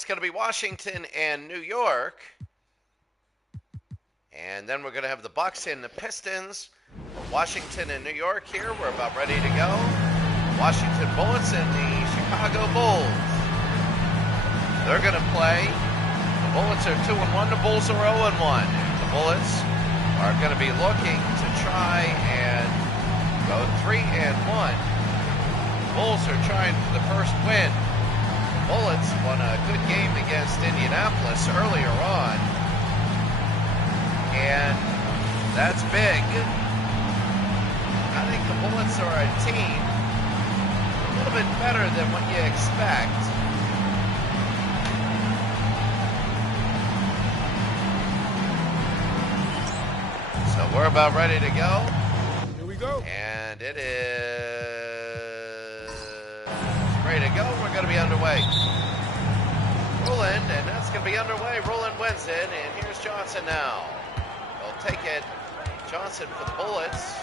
It's going to be Washington and New York. And then we're going to have the Bucks and the Pistons. Washington and New York here. We're about ready to go. Washington Bullets and the Chicago Bulls. They're going to play. The Bullets are 2-1. The Bulls are 0-1. The Bullets are going to be looking to try and go 3-1. The Bulls are trying for the first win. The Bullets won a good game against Indianapolis earlier on. And that's big. I think the Bullets are a team a little bit better than what you expect. So we're about ready to go. Here we go. And it is ready to go. We're going to be underway. Roland, and that's going to be underway. Roland wins it, and here's Johnson now. They'll take it. Johnson for the Bullets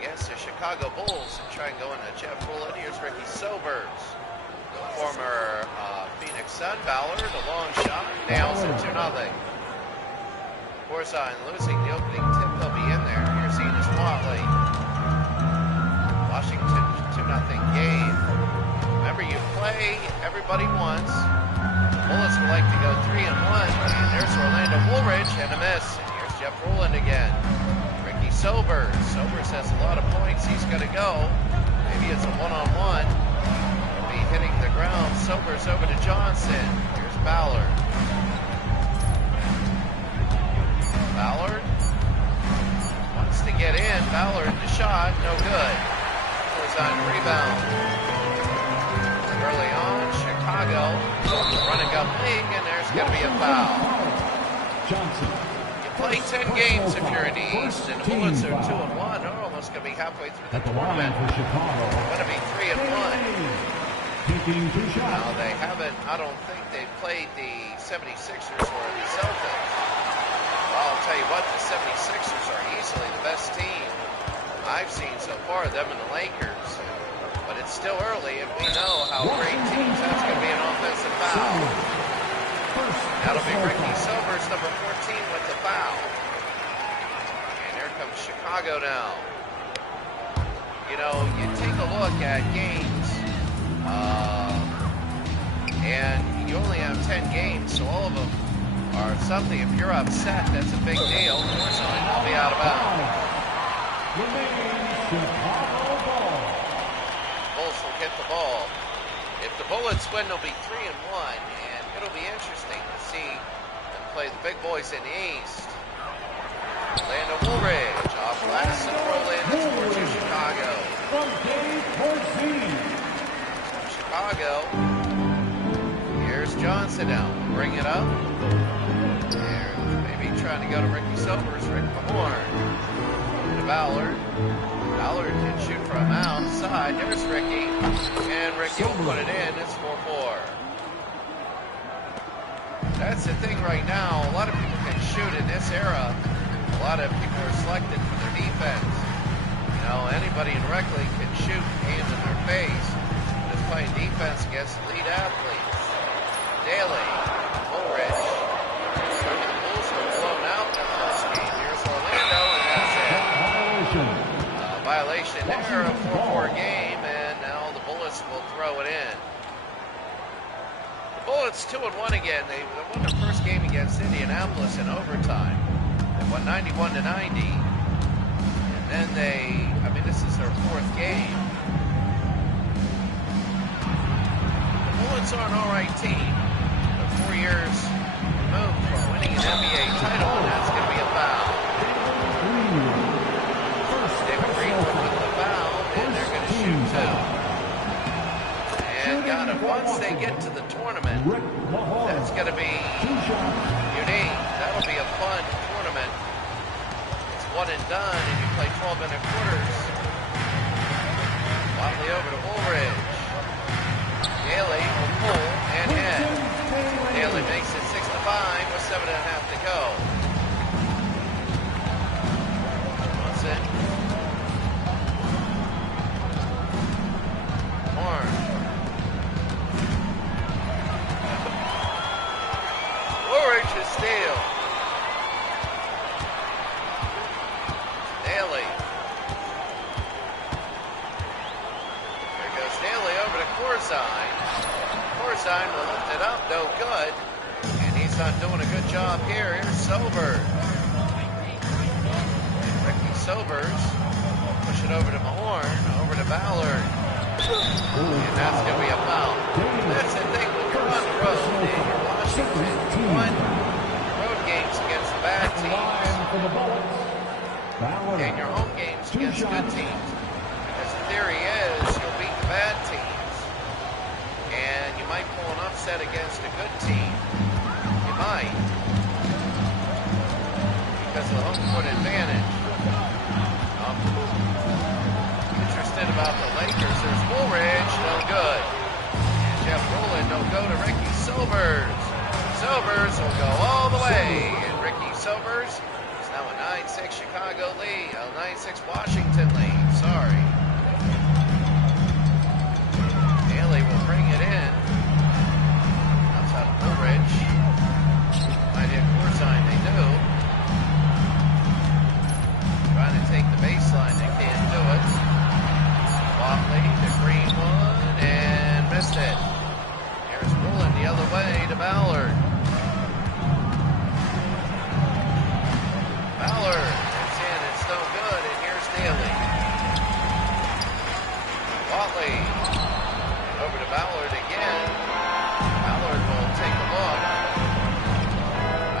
against the Chicago Bulls and try and go into Jeff Roland. Here's Ricky Sobers, the former Phoenix Sun. Ballard, a long shot, nails it 2-0. Corzine losing the opening tip. He'll be in there. Here's Enos Watley. Washington 2-0 game. Remember, you play everybody once. The Bullets would like to go 3-1. And there's Orlando Woolridge and a miss. And here's Jeff Roland again. Ricky Sobers. Sobers has a lot of points. He's going to go. Maybe it's a one-on-one. He'll be hitting the ground. Sobers over to Johnson. Here's Ballard. Ballard wants to get in. Ballard, the shot, no good. Goes on rebound. Early on, Chicago running up league, and there's going to be a foul. Johnson. You play 10 games if you're in the East, and the Bullets are 2-1. They're almost going to be halfway through the tournament. They're going to be 3-1. Now, they haven't, I don't think they've played the 76ers or the Celtics. I'll tell you what, the 76ers are easily the best team I've seen so far, them and the Lakers. But it's still early, and we know how great teams. That's going to be an offensive foul. That'll be Ricky Sobers, number 14, with the foul. And here comes Chicago now. You know, you take a look at games, and you only have 10 games, so all of them are something. If you're upset, that's a big deal. Corzine will be out of bounds. Bulls will get the ball. If the Bullets win, they'll be 3-1, and it'll be interesting to see them play the big boys in the East. Orlando Woolridge off glass and roll in. It's 4-2 Chicago. Chicago. Here's Johnson now. Bring it up. Maybe trying to go to Ricky Sobers, Rick Mahorn. To Ballard. Ballard can shoot from outside. There's Ricky. And Ricky will put it in. It's 4-4. That's the thing right now. A lot of people can shoot in this era. A lot of people are selected for their defense. You know, anybody in rec league can shoot hands in their face. Just playing defense against elite athletes. Daly. Woolridge. Violation there, a 4-4 game, and now the Bullets will throw it in. The Bullets 2-1 again. They won their first game against Indianapolis in overtime. They won 91-90. And then this is their fourth game. The Bullets are an alright team. They're 4 years removed from winning an NBA title, and that's going to be a foul. Once they get to the tournament, that's going to be unique. That'll be a fun tournament. It's one and done, and you play 12-minute quarters. Watley over to Woolridge. Daly will pull and hit. Daly makes it 6-5 with 7.5 to go. Johnson. Horn. Corzine will lift it up, no good. And he's not doing a good job here. Here's Sobers. Ricky Sobers. Push it over to Mahorn, over to Ballard. And that's going to be a foul. That's the thing when you're on the road and you're Washington. You won road games against the bad teams. And your home games against good teams. Because the theory is you'll beat the bad teams. And you might pull an upset against a good team. You might. Because of the home court advantage. Interested about the Lakers. There's Woolridge, no good. And Jeff Rowland, no go to Ricky Sobers. Sobers will go all the way. And Ricky Sobers is now a 9-6 Chicago lead. A 9-6 Washington lead. Sorry. Haley will bring it in. Outside of Woolridge. Might hit Corzine, they do. Trying to take the baseline, they can't do it. Watley, the green one, and missed it. Here's Rowland the other way to Ballard. Ballard, it's in, it's no good, and here's Daly. Watley, over to Ballard again. Ballard will take a look.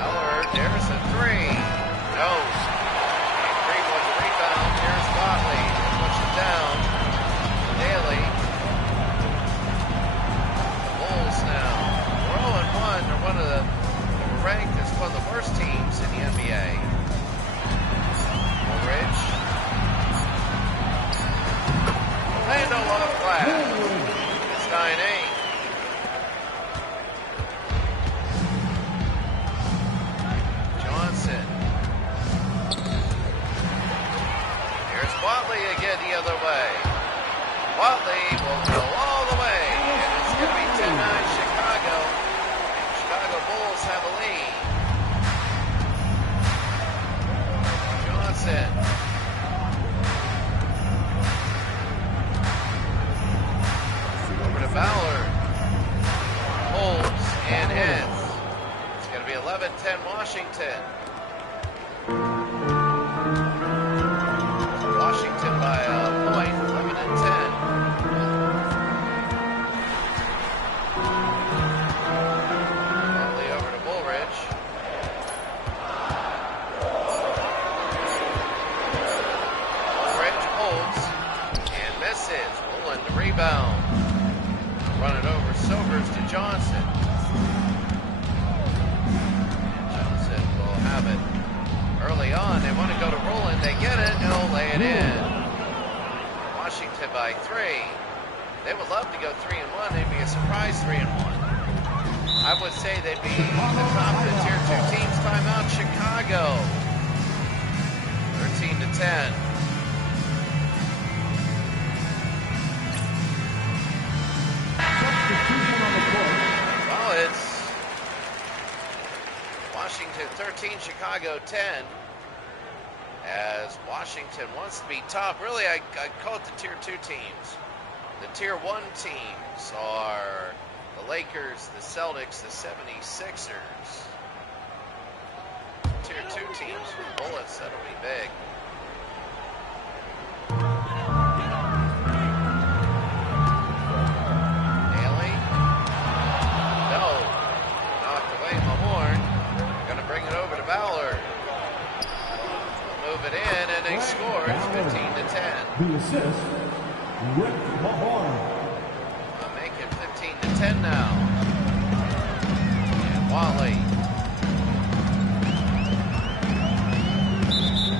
Ballard, there's a three. No. And Green with the rebound. Here's Watley. Push it down. Daly. The Bulls now. We're 0-1. They're one of the ranked as one of the worst teams in the NBA. Woolridge. Orlando off glass. It's 9-8. Johnson. Here's Watley again the other way. Watley will go all the way. And it's going to be 10-9 Chicago. Chicago Bulls have a lead. Johnson. Over to Ballard. Holds and hits. It's going to be 11-10 Washington. Washington by a point, 11-10. Watley over to Woolridge. Woolridge holds and misses. Rowland the rebound. Run it over Sobers to Johnson. And Johnson will have it. Early on, they want to go to Rowland. They get it. He'll lay it in. Washington by 3. They would love to go 3-1. They'd be a surprise 3-1. I would say they'd be the top of the tier 2 teams. Timeout Chicago. 13-10. Well, it's Washington 13, Chicago 10. As Washington wants to be top. Really, I call it the tier 2 teams. The tier 1 teams are the Lakers, the Celtics, the 76ers. Tier 2 teams with bullets, that'll be big. Haley. No. Knocked away Mahorn. Gonna bring it over to Ballard. Move it in, and they score. It's 15-10. The assist, Rick Mahorn. I'm making 15-10 now. And Watley.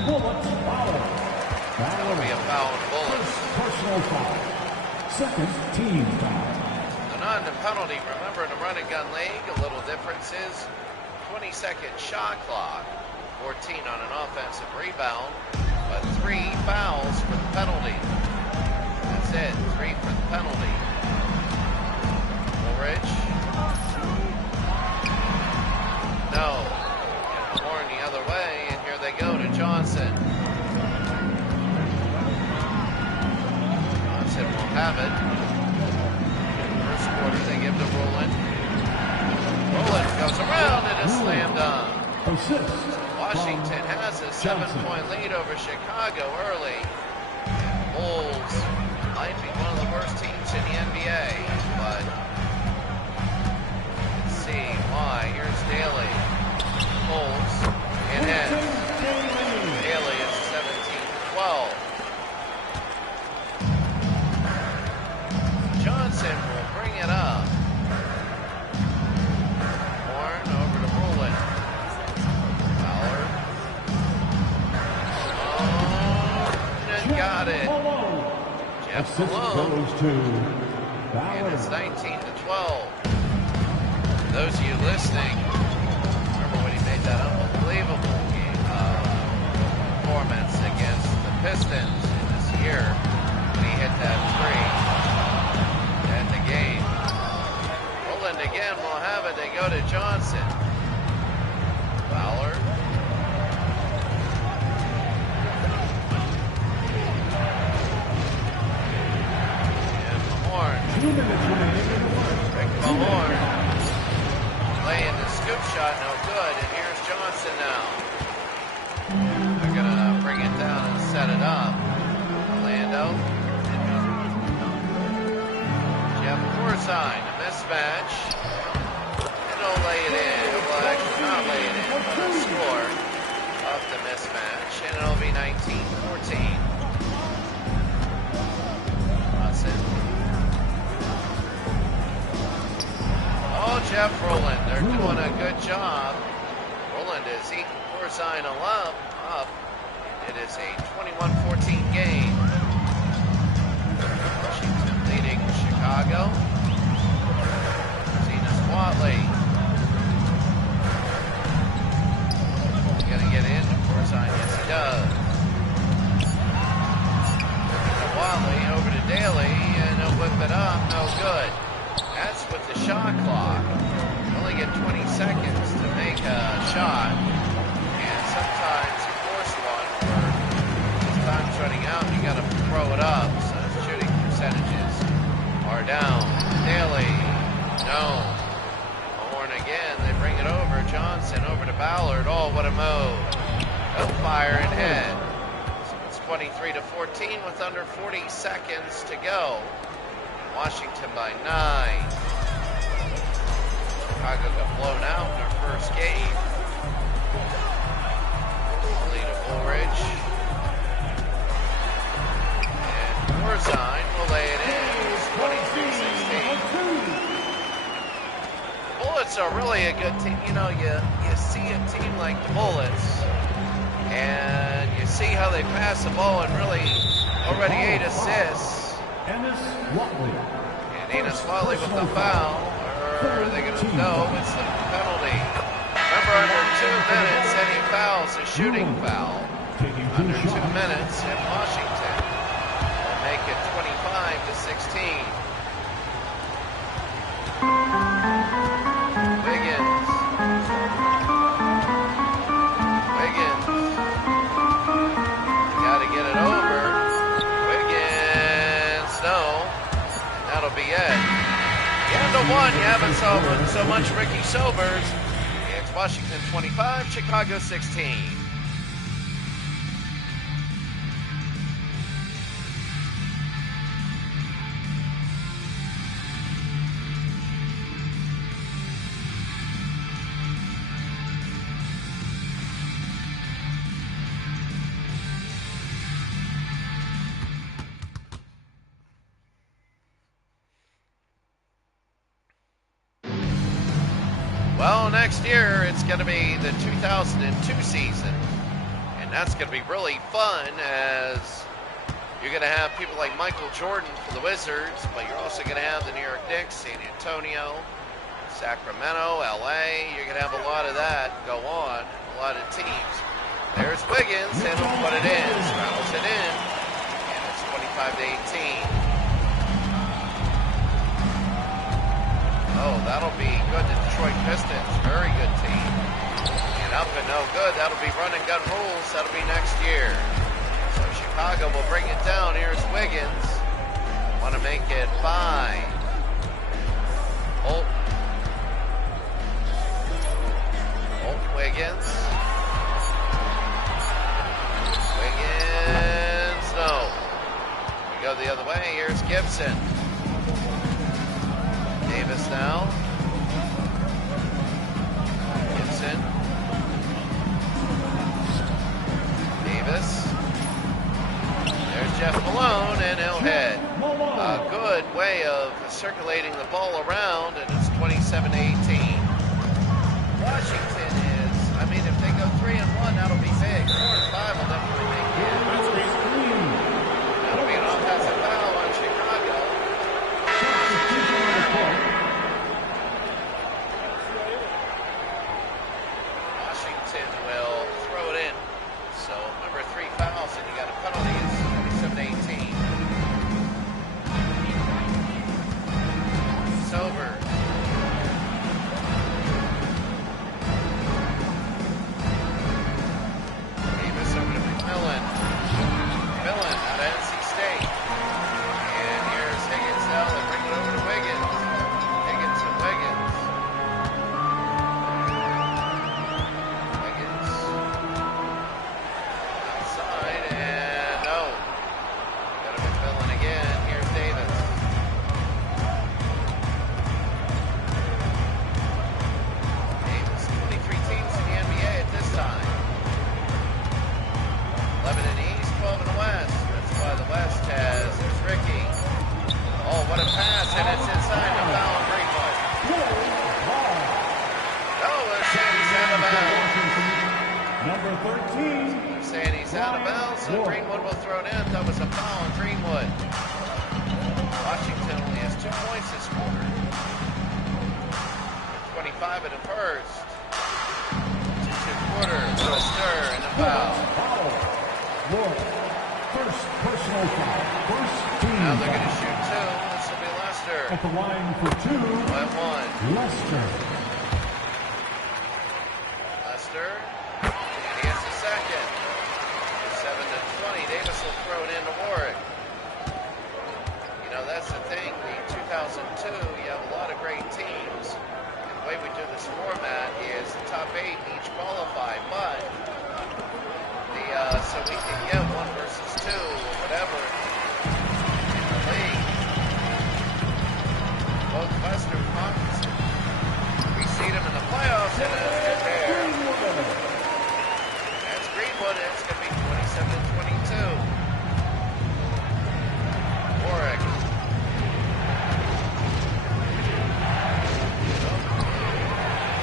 Bullets foul. That'll be a foul on Bullets. Personal foul. Second team foul. The non-penalty, remember in the run and gun league, a little difference is 20-second shot clock. 14 on an offensive rebound, but 3 fouls for the penalty. That's it, 3 for the penalty. Woolridge. No. And Horn the other way, and here they go to Johnson. Johnson will have it. Assist. Washington has a 7-point lead over Chicago early. And Bulls might be one of the worst teams in the NBA, but let's see why. Here's Daly. Bulls. It ends. Daly is 17-12. Johnson will bring it up. Horn over to Rowland. Fowler. Got it. Jeff Malone. And it's 19-12. Those of you listening, remember when he made that unbelievable game, performance against the Pistons this year when he hit that three at the game. Rowland again will have it. They go to Johnson. Fowler. Rick Mahorn laying the scoop shot, no good, and here's Johnson now. They're gonna bring it down and set it up. Orlando. Jeff Corzine, a mismatch. And he'll lay it in. Well, actually not lay it in, but he'll score off the mismatch, and it'll be 19-14. Oh, Jeff Rowland, they're doing a good job. Rowland is eating Corzine up. It is a 21-14 game. Washington leading Chicago. Zenas Watley. Gonna get in. Corzine, yes he does. Watley over to Daly, and he'll whip it up. No good. That's with the shot clock. You only get 20 seconds to make a shot, and sometimes you force one where time's running out and you got to throw it up. So shooting percentages are down. Daly, no. Horn again. They bring it over. Johnson over to Ballard. Oh, what a move! No fire in head. So it's 23-14 with under 40 seconds to go. Washington by 9. Chicago got blown out in their first game. Lead of Woolridge. And Corzine will lay it in. It's 23-16. The Bullets are really a good team. You know, you see a team like the Bullets, and you see how they pass the ball and really already 8 assists. Enes Watley. And Enes Watley with the foul. Or are they going to? No, it's the penalty. Remember, under 2 minutes, any foul is a shooting foul. Under 2 minutes, and Washington will make it 25-16. Wiggins. Got to get it over. That'll be it. End of one. You haven't saw so much Ricky Sobers. It's Washington 25, Chicago 16. Well, next year it's going to be the 2002 season, and that's going to be really fun as you're going to have people like Michael Jordan for the Wizards, but you're also going to have the New York Knicks, San Antonio, Sacramento, LA. You're going to have a lot of that go on, a lot of teams. There's Wiggins, and he'll put it in, straddles it in, and it's 25-18. Oh, that'll be good. The Detroit Pistons, very good team. And up and no good. That'll be run and gun rules. That'll be next year. So Chicago will bring it down. Here's Wiggins. Want to make it 5. Holt Wiggins. Gibson. Davis now. Gibson. Davis. There's Jeff Malone, and he'll hit. A good way of circulating the ball around, and it's 27-18. Washington is, I mean, if they go 3-1, that'll be big. 4-5 will definitely make it. That'll be an offensive foul on Chicago. Washington will throw it in. So remember, 3 fouls and you got a penalty. It's 27-18. It's over. Davis over to McMillan. McMillan out of NC State. And here's Higgins now. They bring it over to Wiggins. Higgins and Wiggins. Wiggins. Outside and no. Got a McMillan again. Here's Davis. Davis, 23 teams in the NBA at this time. 11 in the East, 12 in the West. That's why the West has. There's Ricky. Oh, what a pass, and it's inside the foul on Greenwood. Oh, they're saying he's out of bounds. Number 13. They're saying he's out of bounds, so Greenwood will throw it in. That was a foul on Greenwood. Washington only has 2 points this quarter. 25 in the first. 2-2 quarter. Lister and a foul. Lord, first personal foul. First team Now they're going to foul. shoot 2. This will be Lester. At the line for 2, By 1. Lester. Lester. And he gets the second. 7-20. Davis will throw it into Warwick. You know, that's the thing. The 2002, you have a lot of great teams. And the way we do this format is the top 8 each qualify, but so we can get 1 versus 2 or whatever in the league. Both Western Conference, we see them in the playoffs, and it's good there. That's Greenwood. It's going to be 27-22. Warwick.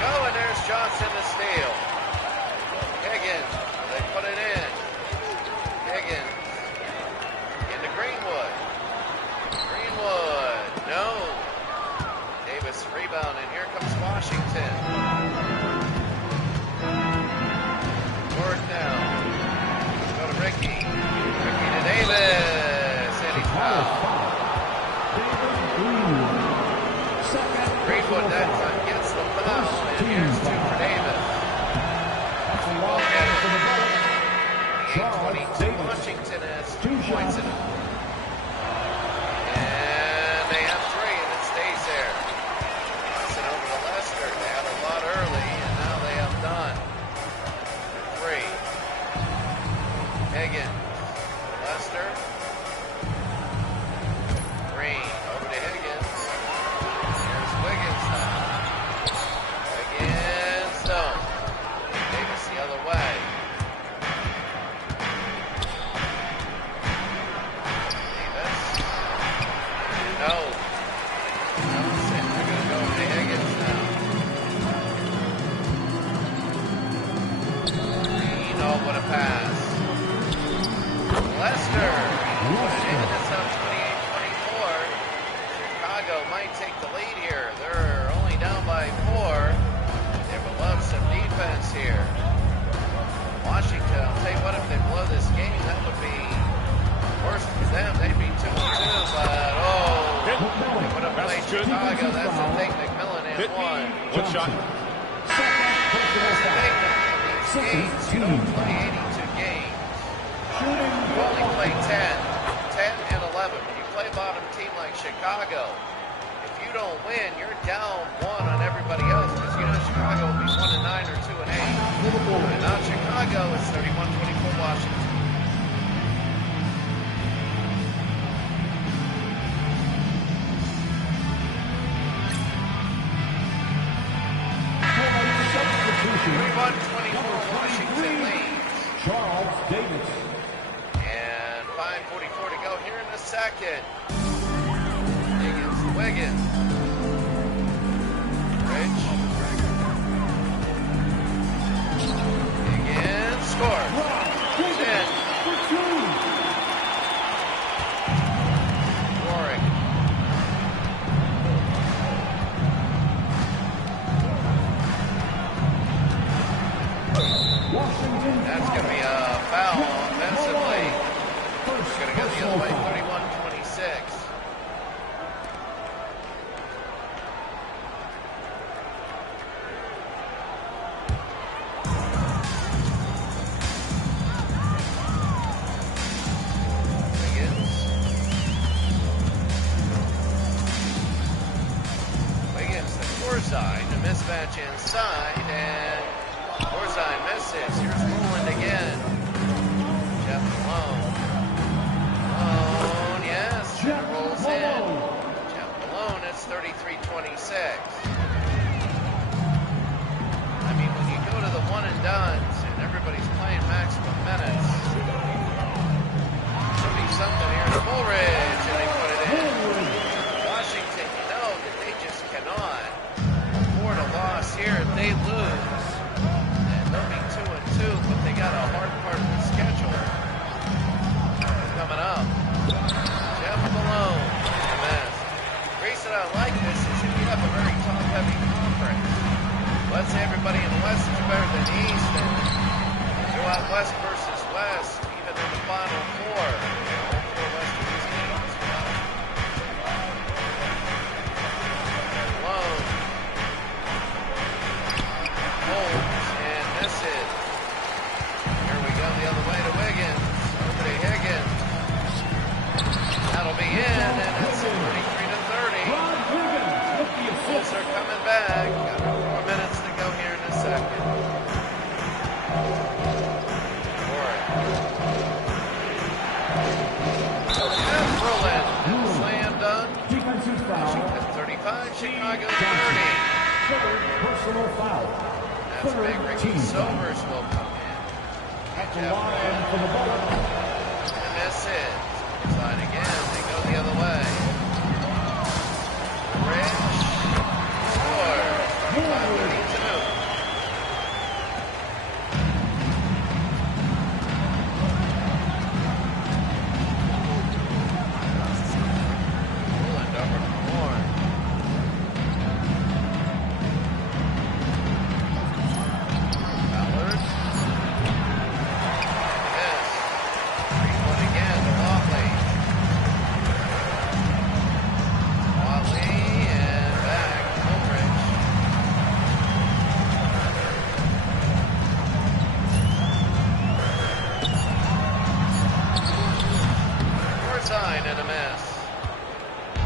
Go, and there's Johnson to steal. Higgins, they put it in. Higgins into Greenwood. Greenwood, no. Davis rebound, and here comes Washington. Work now. Go to Ricky. Ricky to Davis, and he's fouled. Greenwood that time gets the foul, and here's 2 for Davis. We'll get it. 8-22. Washington has 2 points in it. And they have 3, and it stays there. Pass it over to Lester. They had a lot early, and now they have done. 3. Higgins. Lester. Green. Over to Higgins. Here's Wiggins now. Wiggins. No. Davis the other way. Davis. No. Johnson. They're going to go over to Higgins now. Green. Oh, what a pass. Lester. Put it in. It's up 28-24. Chicago might take the lead here. They're only down by 4. They will love some defense here. Washington, I'll tell you what, if they blow this game, that would be worse for them. They'd be 2-2, but they would have played Chicago. That's the thing. McMillan and 1. One shot. That's the big thing. These games, you don't play 82 games. You only play 10 and 11. When you play a bottom team like Chicago, if you don't win, you're down 1 on everybody else, because you know Chicago will be 1-9 or 2-8. And not Chicago, it's 31-24 Washington. second. Higgins to Wiggins. Rich. Higgins scores. 10. Warwick. That's going to be a foul offensively. It's going to go the other way, 31-26. Wiggins to Corzine, a mismatch inside, and Corzine misses. Here's Rowland again. Jeff Malone. Malone, yes. Jeff rolls in. Jeff Malone, it's 33-26. I mean, when you go to the one and dones and everybody's playing maximum minutes, there'll be something here. Bullridge, and they put it in. Washington, you know that they just cannot afford a loss here. If they lose, they'll be 2-2, but they got a hard part of the schedule coming up. Jeff Malone, MS. The reason I like this is if you have a very top-heavy conference, let's say everybody in the West is better than the East, and go out West versus West, even in the Final Four. All four Western teams. Malone. Holmes and misses. Here we go the other way to Wiggins. Over to Higgins. That'll be in, and it's 33-30. Bulls are coming back. Got 4 minutes to go here in a second. And Berlin. And slam dunk. Washington 35, Chicago 30. Personal foul. That's big. Ricky Sobers will come in. At the line for the bottom. And miss it. Side again. They go the other way. Rich scores. 35-32. Rowland over to Moore. Ballard. Miss. 3-1 again to Watley. Watley and back. Ulrich. Corzine and a miss.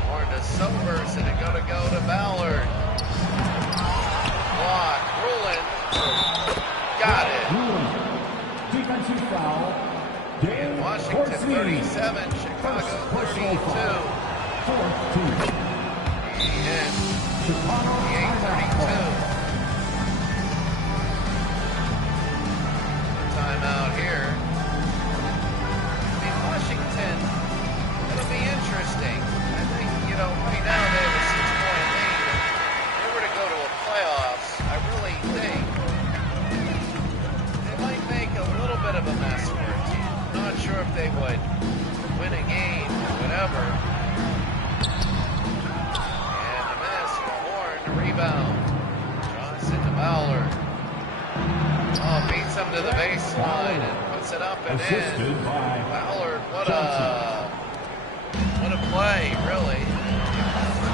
More to Sobers and it go to Ballard. Block. Rowland. Got it. Defensive foul. And Washington 37, Chicago 32. Fourth team. And Chicago 38-32. Timeout here. I mean, Washington, it'll be interesting. I think, right now they have a 6-point lead. If they were to go to a playoffs, I really think they might make a little bit of a mess for a team. I'm not sure if they would win a game or whatever. And the miss, Horn, the rebound. Johnson to Ballard. Oh, beats him to the baseline and puts it up and in. Ballard, what a play, really.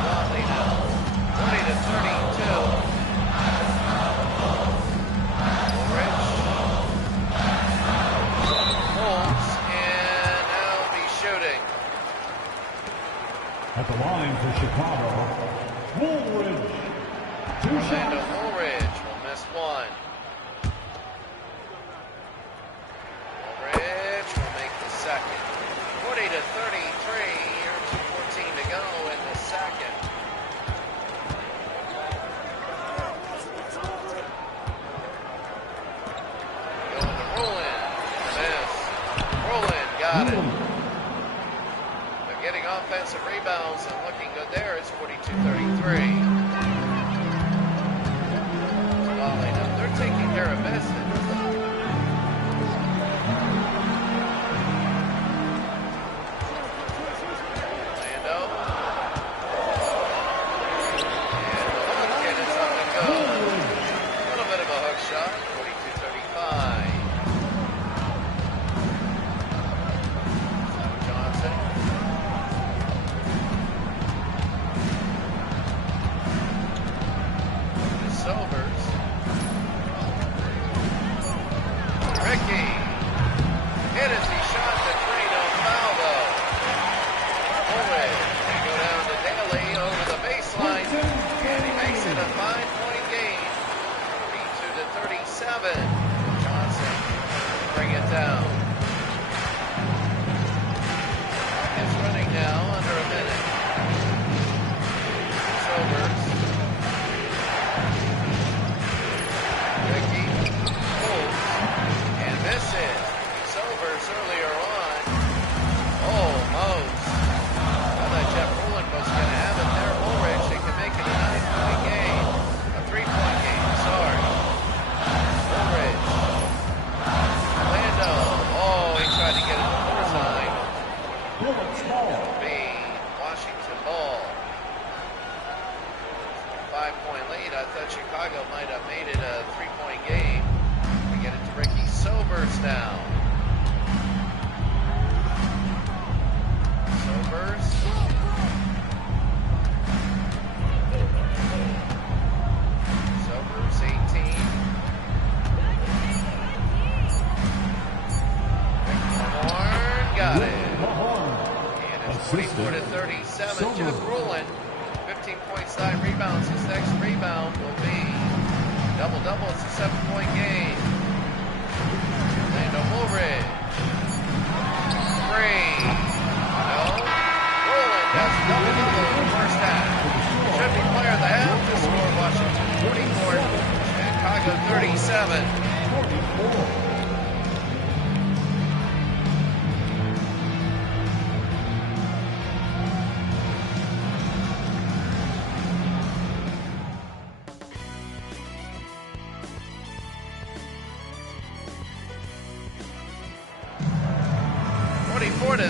Watley now, 40-32. Ulrich. Holmes, and now he'll be shooting. At the line for Chicago, Woolridge. Orlando Woolridge will miss one. Woolridge will make the second. 40-33, here 2:14 to go in the second. Going to Rowland. Miss. Rowland got it. They're 5-point lead. I thought Chicago might have made it a 3-point game. We get it to Ricky Sobers now. Sobers. Sobers, 18. Horn got it. And it's 24-37. Jeff Rulin, 15 points, 9 rebounds. His next rebound will be double-double. It's a 7-point game. Orlando Woolridge. 3. No. Rulin has a double-double in the first half. Should be player of the half to score Washington 44, Chicago 37. 44.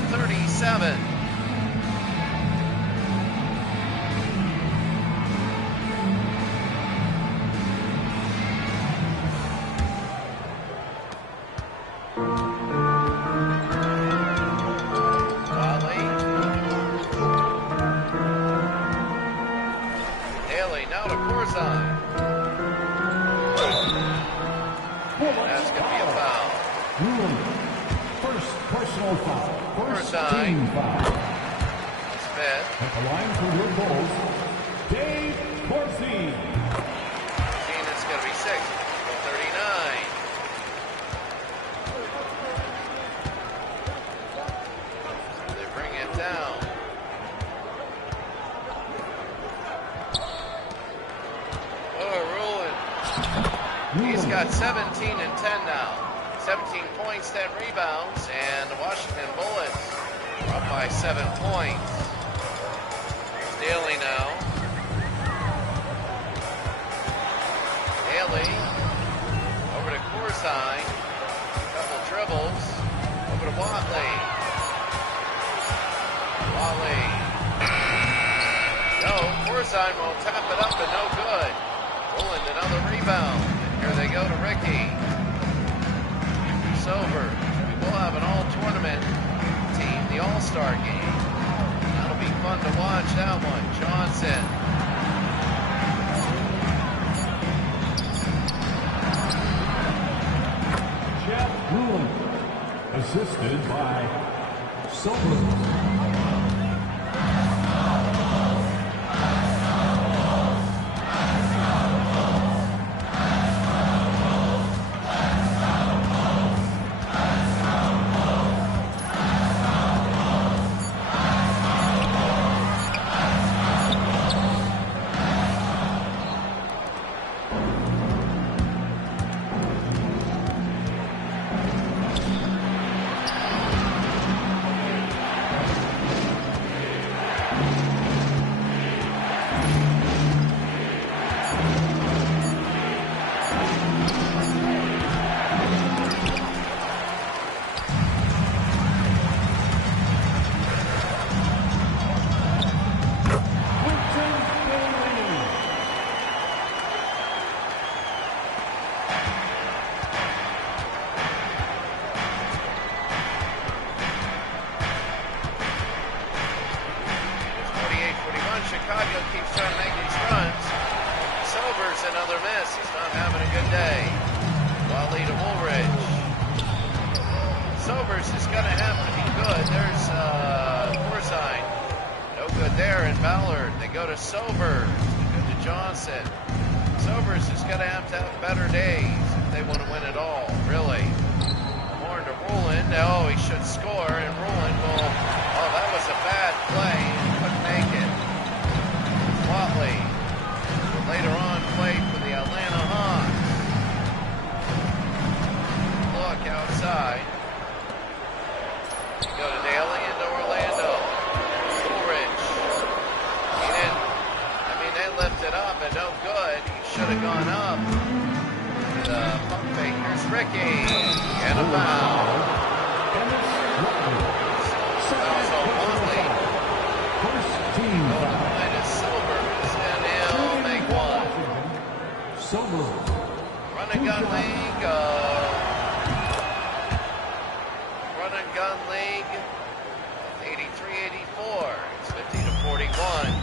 37. Haley now to Corzine. That's going to be a foul. First personal foul. Corzine. Smith. At the line for your Bulls, Dave Corzine. It's going to be 6. 39. So they bring it down. He's got 17 and 10 now. 17 points, 10 rebounds, and the Washington Bullets are up by 7 points. Here's Daly now. Daly over to Corzine. Couple dribbles. Over to Watley. Watley. No, Corzine will tap it up and no good. Bullet another rebound. Here they go to Ricky. Sober. We will have an all-tournament team, the All-Star game. That'll be fun to watch, that one. Johnson. Jeff Rulin, assisted by Sober. Chicago keeps trying to make these runs. Sobers another miss. He's not having a good day. Wally to Woolridge. Sobers is going to have to be good. There's Corzine. No good there. And Ballard. They go to Sobers. Good to Johnson. Sobers is going to have better days if they want to win it all. Really. Horn to Rulin. Oh, he should score. And Rulin will. Oh, that was a bad play. He couldn't make it. Watley will later on play for the Atlanta Hawks. Look outside. Go to Daly into Orlando. Woolridge. He didn't. I mean, they lifted up and no good. He should have gone up. The pump fake. Here's Ricky. And a foul. Fouls on Watley. First team foul. Silver, and he'll make one. Sober. Run and gun league. Run and gun league. 83-84. It's 50-41.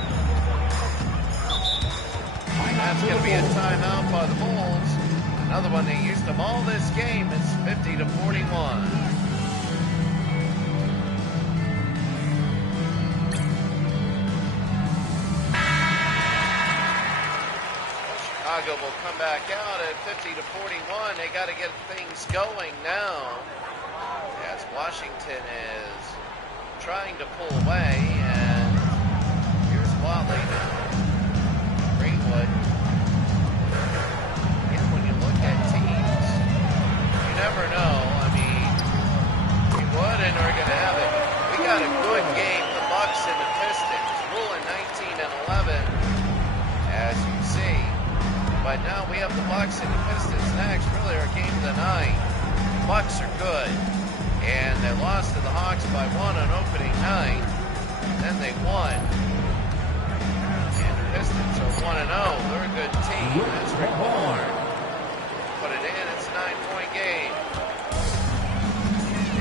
That's going to be a timeout by the Bulls. Another one, they used them all this game. It's 50-41. Chicago will come back out at 50-41. They got to get things going now, as Washington is trying to pull away. And here's Watley now. Greenwood. Again, when you look at teams, you never know. I mean, Greenwood and are going to have it. We got a good game, the Bucks and the Pistons, ruling 19-11, as you see. But now we have the Bucks and the Pistons next. Really our game of the night. Bucks are good. And they lost to the Hawks by 1 on opening night. Then they won. And the Pistons are 1-0. They're a good team. That's Rick Horn. Put it in. It's a 9-point game.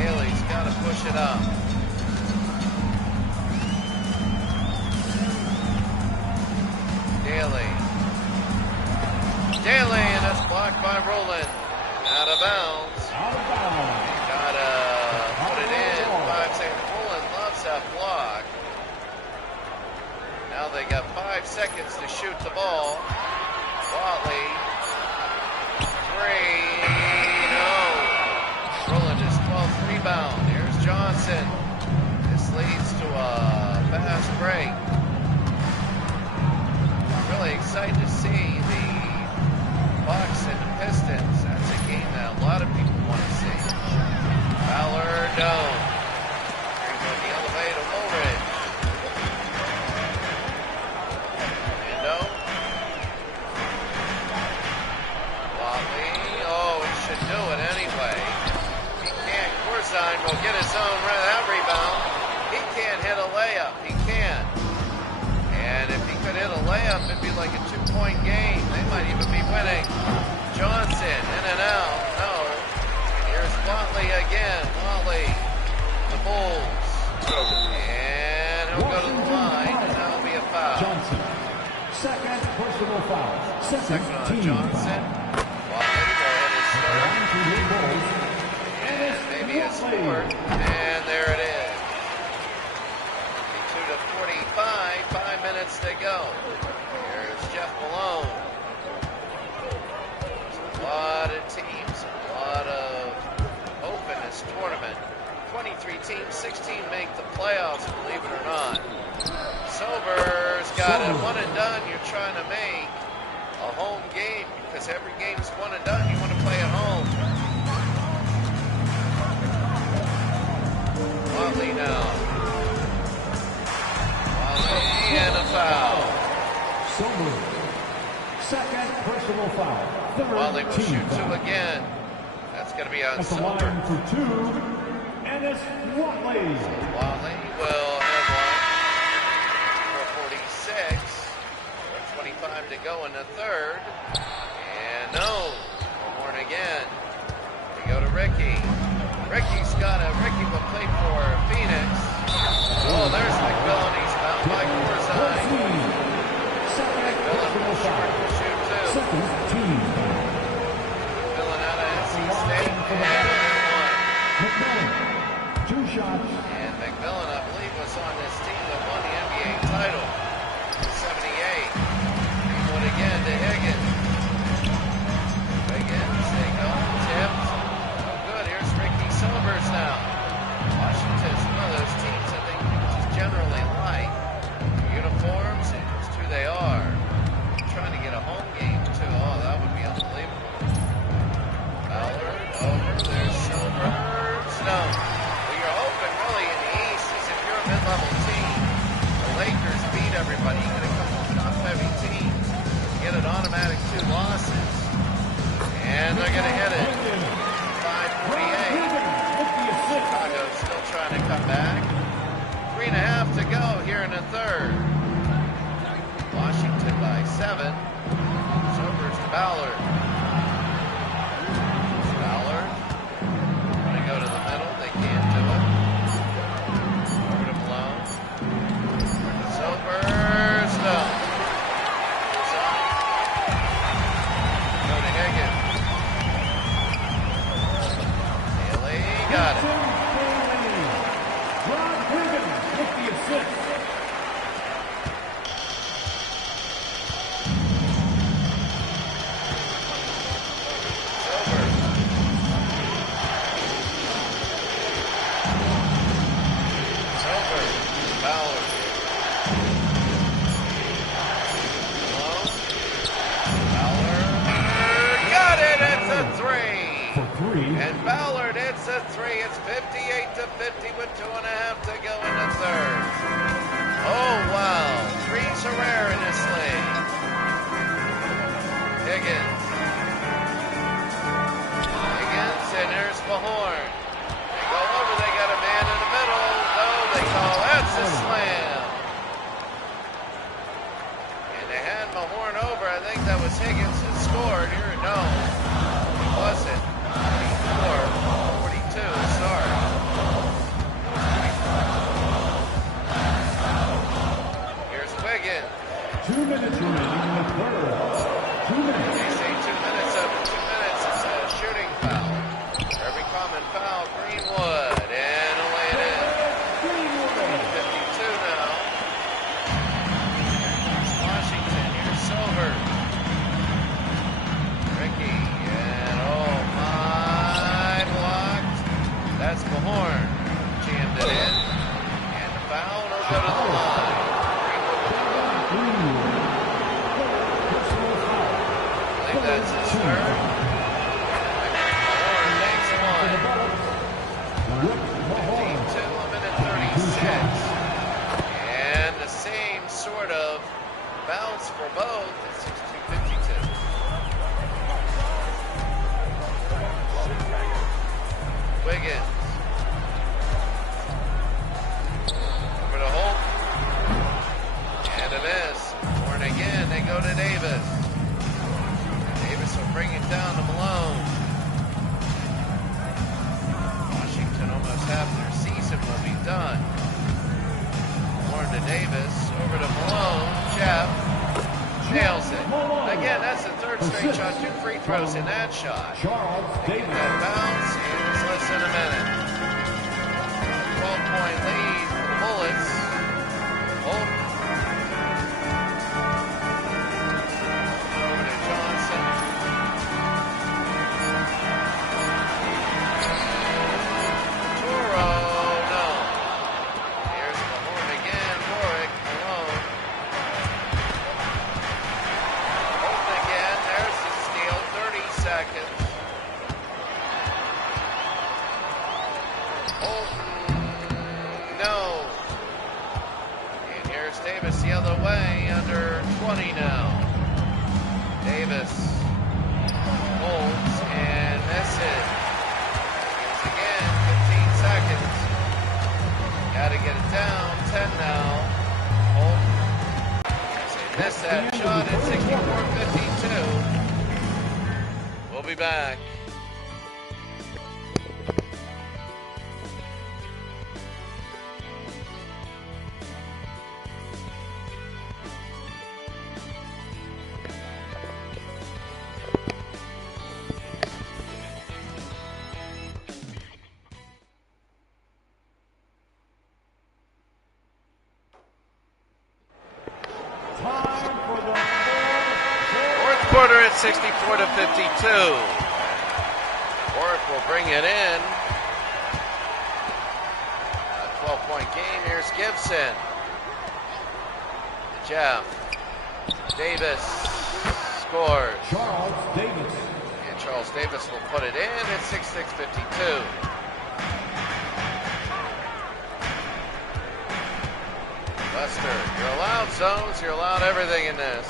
Haley's got to push it up. Daly, and it's blocked by Rowland. Out of bounds. Gotta put it in. 5 seconds. Rowland loves that block. Now they got 5 seconds to shoot the ball. Watley. 3. No. Rowland is 12th rebound. Here's Johnson. This leads to a fast break. Really excited to see the Bucks and the Pistons. That's a game that a lot of people want to see. Fowler down. Greenwood the other way to Woolridge. Endo. Watley. Oh, it should do it anyway. He can't. Corzine will get his own that rebound. He can't hit a layup. He can't. And if he could hit a layup, it'd be like a 2-point game. They might even be winning. Johnson, in and out. No. Here's Watley again. Watley, the Bulls. And he'll go to the line, and that'll be a foul. Johnson. Second personal foul. Second on Johnson. Watley will hit his third. And maybe his fourth. And there it is. 52-45, 5 minutes to go. Here's Jeff Malone. There's a lot of teams, a lot of hope in this tournament. 23 teams, 16 make the playoffs, believe it or not. Sober's got it, one and done. You're trying to make a home game because every game's one and done. You want to play at home. Watley now. And a foul. Sober. Second personal foul. Watley will shoot 2 again. That's going to be on At the Sober. line for 2, and it's Watley. Watley will have one. 4:46. 4:25 to go in the third. And no. Horn again. We go to Ricky. Ricky will play for Phoenix. Oh, there's McMillan. He's bound by Corzine. McMillan will shoot 2. Second team. McMillan out of NC State. McMillan. 2 shots. And McMillan, I believe, was on this team that won the NBA title. 78. Greenwood again to Higgins. Higgins, they go. Tipped. Oh, good. Here's Ricky Silvers now. Washington's one of those teams that they just generally like. Uniforms and just who they are. Trying to get a home game, too. Oh, that would be unbelievable. Fowler, over. There's Silvers. No. Well, you're hoping, really, in the East is if you're a mid-level team, the Lakers beat everybody. You're going to come with top-heavy teams. Get an automatic 2 losses. And they're going to hit it. 5:48. Chicago's still trying to come back. 3.5 to go here in the third. Washington by 7. Sobers to Ballard. And Ballard hits a three. It's 58-50 with 2.5 to go in the third. Oh, wow. Threes are rare in this league. Higgins, and there's Mahorn. They go over. They got a man in the middle. No, they call that's a slam. And they had Mahorn over. I think that was Higgins that scored here. No, it wasn't. 42, sorry. Here's Wiggins. 2 minutes remaining in the third. 2 minutes. They say 2 minutes of it. 2 minutes. It's a shooting foul. Every common foul, Greenwood. And away it is. 52 now. It's Washington. Here's Silver. Ricky. And oh my, blocked. That's Mahorn. Jammed it in. And the foul will go to the line. I believe that's his third. Mahorn makes one. 52, a minute 36. And the same sort of bounce for both. It's 62-52. Wiggins. Over to Holt. And a miss. Horn again. They go to Davis. Davis will bring it down to Malone. Washington almost half their season will be done. Horn to Davis. Over to Malone. Jeff. Nails it. Again, that's the third straight shot. 2 free throws in that shot. They get that bounce, and it's less than a minute. 12-point lead for the Bullets. Holt. Over to Johnson. Toro, no. Here's the horn again. Warwick, Malone. Holt again. There's the steal. 30 seconds. No. And here's Davis the other way, under 20 now. Davis holds and misses. Here's again, 15 seconds. Got to get it down, 10 now. Holt. They missed that shot at 64-52. We'll be back. Quarter at 64-52. Warwick will bring it in. A 12-point game. Here's Gibson. Jeff. Davis scores. Charles Davis. And Charles Davis will put it in at 66-52. Lester, you're allowed zones. You're allowed everything in this.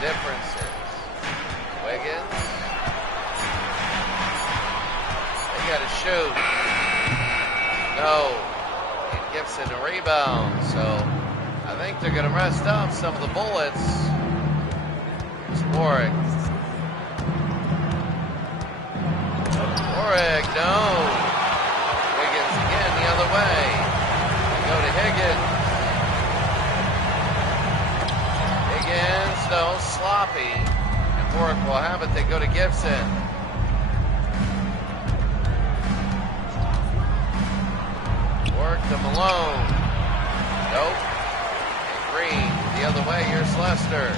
Differences. Wiggins. They got to shoot. No. And Gibson a rebound. So I think they're going to rest up some of the Bullets. Here's Warwick. Warwick, no. Wiggins again the other way. They go to Higgins. Higgins, no, sloppy. And Warwick will have it. They go to Gibson. Work to Malone. Nope. And Green the other way. Here's Lester.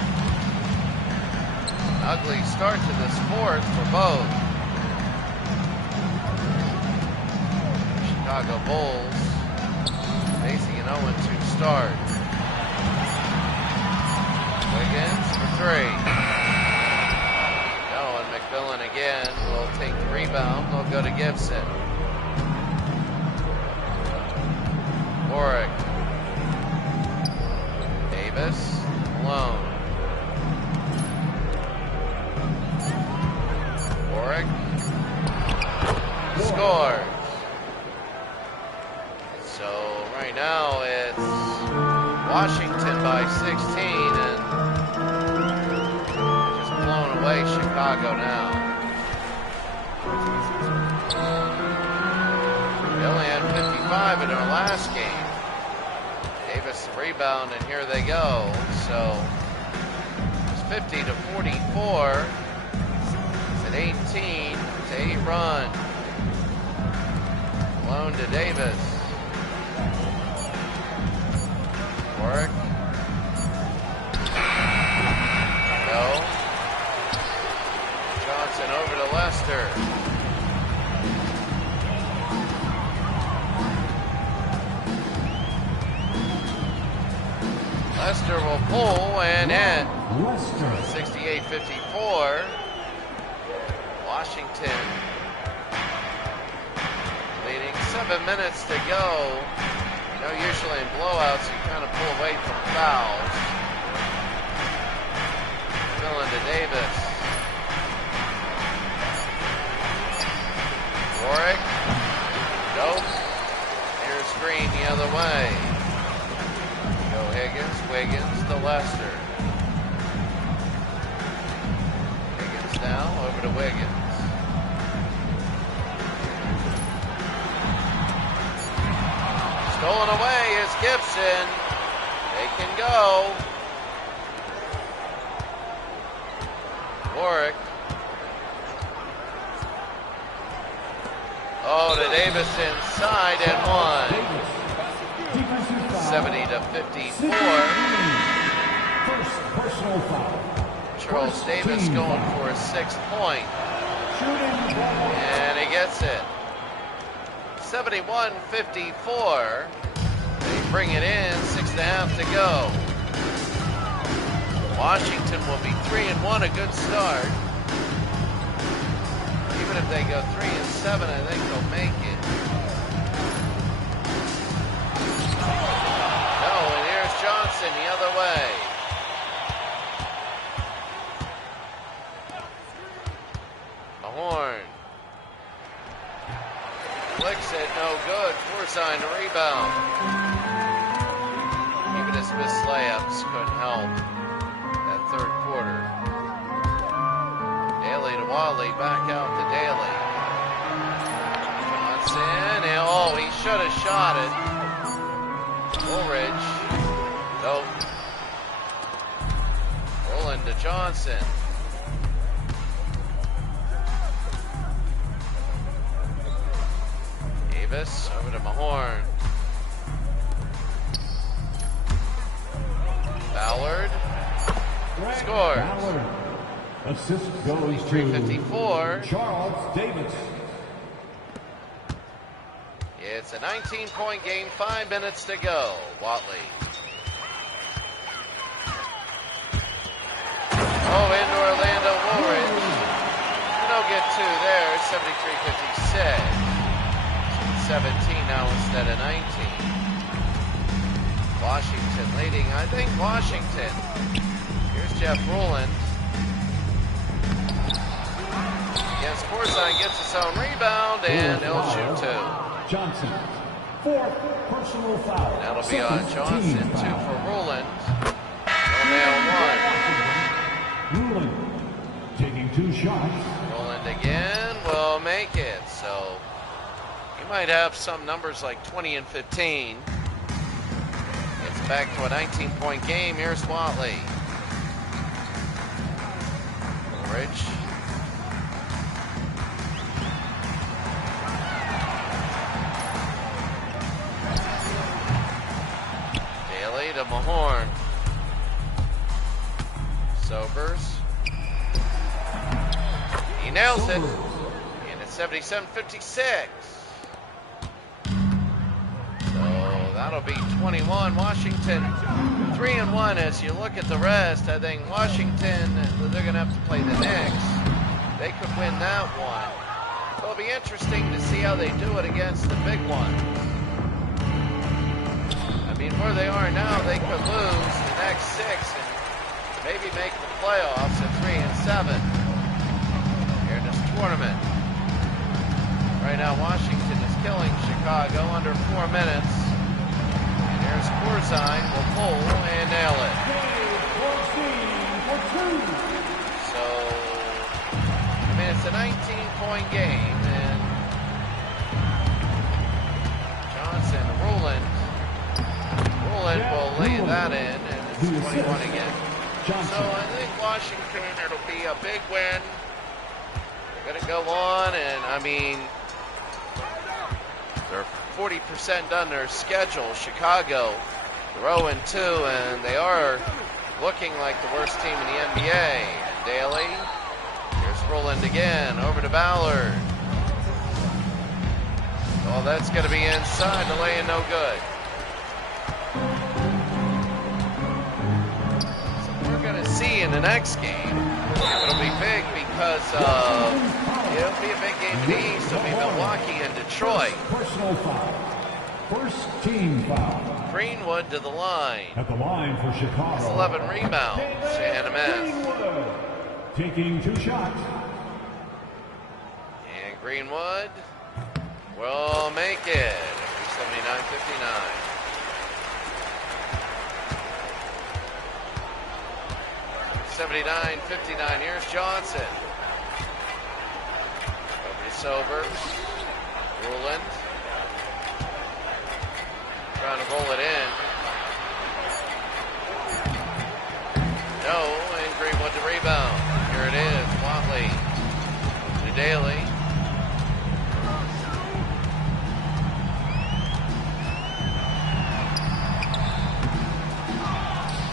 Ugly start to the fourth for both. Chicago Bulls facing an 0-2 start. Wiggins for three. No, and McMillan again. rebound. They'll go to Gibson. Warwick. Davis. Alone. Warwick. Scores. So right now it's Washington by 16 and just blown away Chicago now. They only had 55 in their last game. Davis the rebound and here they go. So it's 50 to 44. It's an 18 to 8 run. Alone to Davis. Warwick. No. Johnson over to Lester. Lester will pull and in. 68-54. Washington leading 7 minutes to go. You know, usually in blowouts, you kind of pull away from fouls. Filling to Davis. Warwick. Nope. Here's Green the other way. Go Higgins. Wiggins to Lester. Higgins now. Over to Wiggins. Stolen away is Gibson. They can go. Warwick. Oh, to Davis inside and one. 70 to 54. First personal foul. Charles Davis going for a 6th point. And he gets it. 71-54. They bring it in, 6.5 to go. Washington will be 3-1, a good start. Even if they go 3-7, I think they'll make it. No, and here's Johnson the other way. Mahorn. Flicks it, no good. Forsythe to rebound. Even his missed layups couldn't help that third quarter. Daly to Wally, back out to Daly. Johnson, and oh, he should have shot it. Woolridge. Nope. Rolling to Johnson. Davis over to Mahorn. Ballard scores. Ballard. Assist goes to 3:54. Charles Davis. It's a 19-point game, 5 minutes to go. Watley. Oh, into Orlando Woolridge. They'll get 2 there, 73-56. 17 now instead of 19. Washington leading, I think Washington. Here's Jeff Rowland. Against Forsythe, gets his own rebound, and he'll shoot 2. Johnson, 4th personal foul. That'll be on Johnson, 2 for Rowland. He'll nail 1. Rowland taking 2 shots. Rowland again will make it, so you might have some numbers like 20 and 15. It's back to a 19-point game. Here's Watley. Rich. Daly to Mahorn. Sobers. He nails it. And it's 77-56. That'll be 21. Washington 3-1. As you look at the rest, I think Washington, they're going to have to play the Knicks. They could win that one. It'll be interesting to see how they do it against the big ones. I mean, where they are now, they could lose the next 6 and maybe make the playoffs at 3-7 here in this tournament. Right now, Washington is killing Chicago under 4 minutes. And here's Corzine, will pull and nail it. So, I mean, it's a 19-point game, and Johnson, Ruland will lay that in, and it's 21 again. So I think Washington, it'll be a big win. They're going to go on, and I mean, they're 40% done their schedule. Chicago, they're 0-2, and they are looking like the worst team in the NBA. Daly, here's Ruland again, over to Ballard. Oh, that's going to be inside, the lay-in no good. See in the next game, it'll be big because it'll be a big game in the East. It'll be Milwaukee and Detroit. Personal foul. First team foul. Greenwood to the line. At the line for Chicago. That's 11 rebounds and a miss. Taking 2 shots. And Greenwood will make it. 79-59. 79-59, here's Johnson. Over to Sobers. Ruland. Trying to roll it in. No, and Greenwood to rebound. Here it is, Watley to Daly.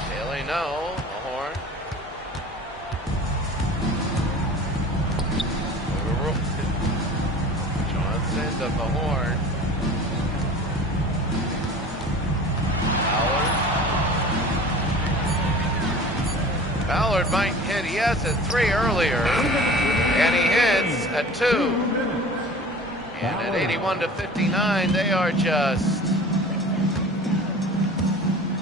Daly, no. Mahorn. Johnson to Mahorn. Ballard might hit. He has a 3 earlier, and he hits a 2. And at 81-59, they are just,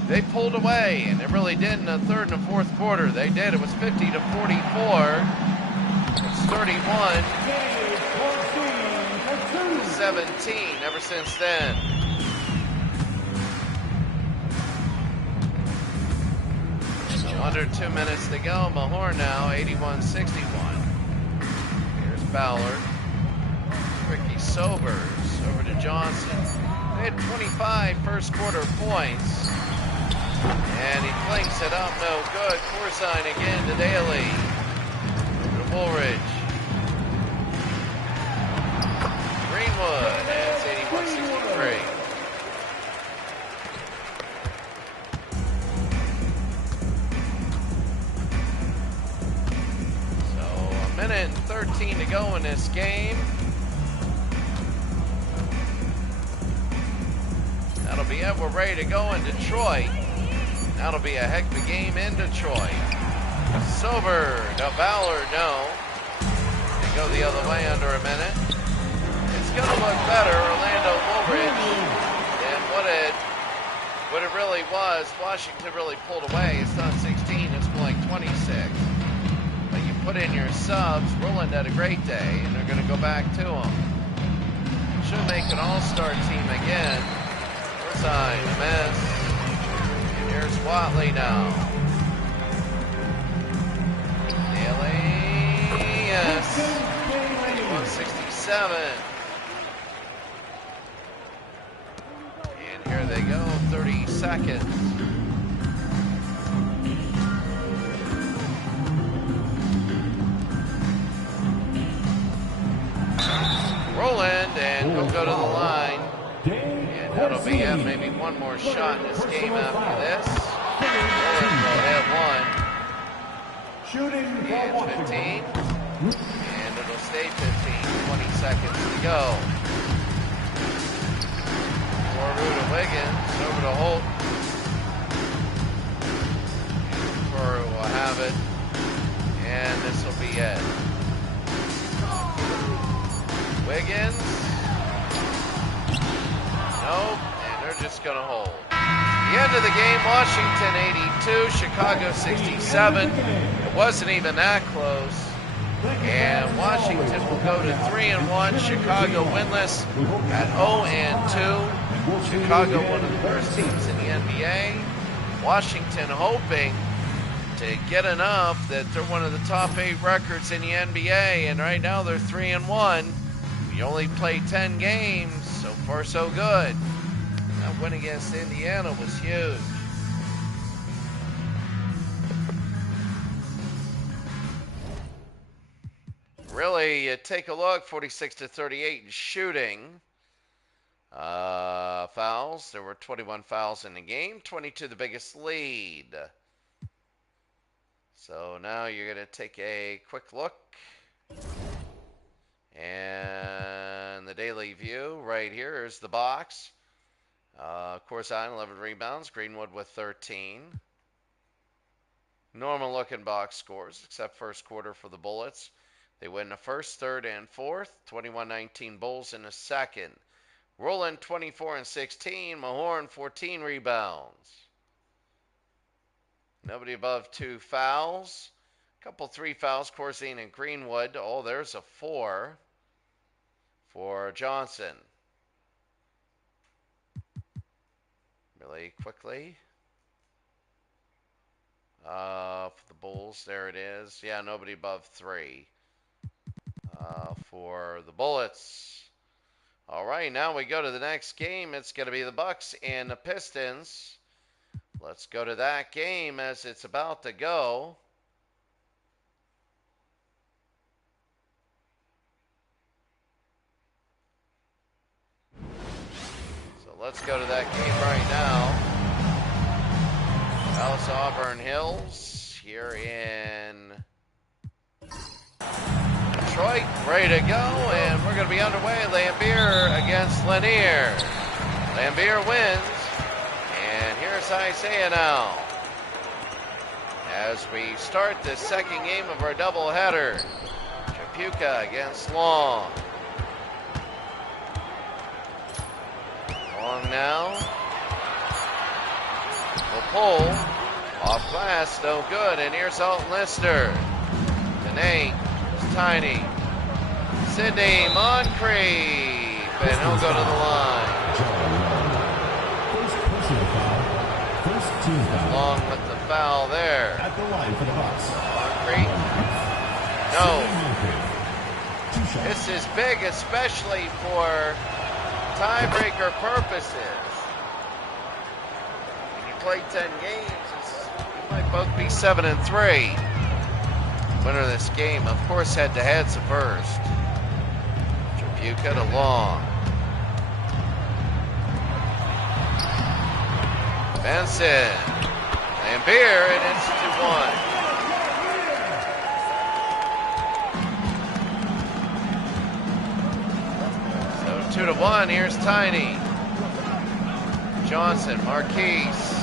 they pulled away, and they really did in the third and the fourth quarter. They did. It was 50-44. It's 31-17 ever since then. Under 2 minutes to go. Mahorn now, 81-61. Here's Ballard. Ricky Sobers over to Johnson. They had 25 first quarter points. And he flings it up, no good. Corzine again to Daly. Over to Woolridge. Greenwood, and it's 81-63. Minute and 13 to go in this game. That'll be it. We're ready to go in Detroit. That'll be a heck of a game in Detroit. Sober, no, Ballard, no. They go the other way under a minute. It's going to look better, Orlando Woolridge, than what it really was. Washington really pulled away. It's not 16, it's more like 26. Put in your subs. Ruland had a great day, and they're going to go back to him. Should make an all-star team again. Corzine, a miss. And here's Watley now. Daly, yes. 167. And here they go, 30 seconds. Ruland, and he'll go to the line. And that'll be it. Maybe one more shot in this game after this. Ruland will have one. And 15. And it'll stay 15. 20 seconds to go. Forward to Wiggins. Over to Holt. Burrow will have it. And this will be it. it's going to hold. The end of the game, Washington 82, Chicago 67. It wasn't even that close. And Washington will go to 3-1. Chicago winless at 0-2. Chicago, one of the worst teams in the NBA. Washington hoping to get enough that they're one of the top 8 records in the NBA. And right now they're 3-1. We only played 10 games. So far, so good. That win against Indiana was huge. Really, take a look, 46-38 in shooting. Fouls, there were 21 fouls in the game, 22 the biggest lead. So now you're going to take a quick look. And the daily view right here is the box. Corzine, 11 rebounds, Greenwood with 13. Normal looking box scores, except first quarter for the Bullets. They win the first, third, and fourth. 21-19 Bulls in the second. Rowland 24-16. Mahorn 14 rebounds. Nobody above 2 fouls. Couple 3 fouls, Corzine and Greenwood. Oh, there's a 4 for Johnson. Really quickly. For the Bulls, there it is. Yeah, nobody above 3. For the Bullets. All right, now we go to the next game. It's going to be the Bucks and the Pistons. Let's go to that game as it's about to go. So let's go to that game right now. Dallas Auburn Hills here in Detroit, ready to go, and we're going to be underway. Lambier against Lanier. Lambier wins, and here's Isaiah now. As we start the second game of our doubleheader, Chapuka against Long. Long now. Will pull. Off glass, no good, and here's Alton Lister. To Nate. Tiny. Sidney Moncrief, and he'll go to the line. First personal foul. First team foul. Long with the foul there. At the line for the Bucks. Moncrief. No. This is big, especially for tiebreaker purposes. When you play 10 games, you might both be 7-3. Winner of this game, of course, head-to-head's a first. Chapuka to Long. Benson. Lambier, and it's 2-1. So 2-1, here's Tiny. Johnson, Marquise.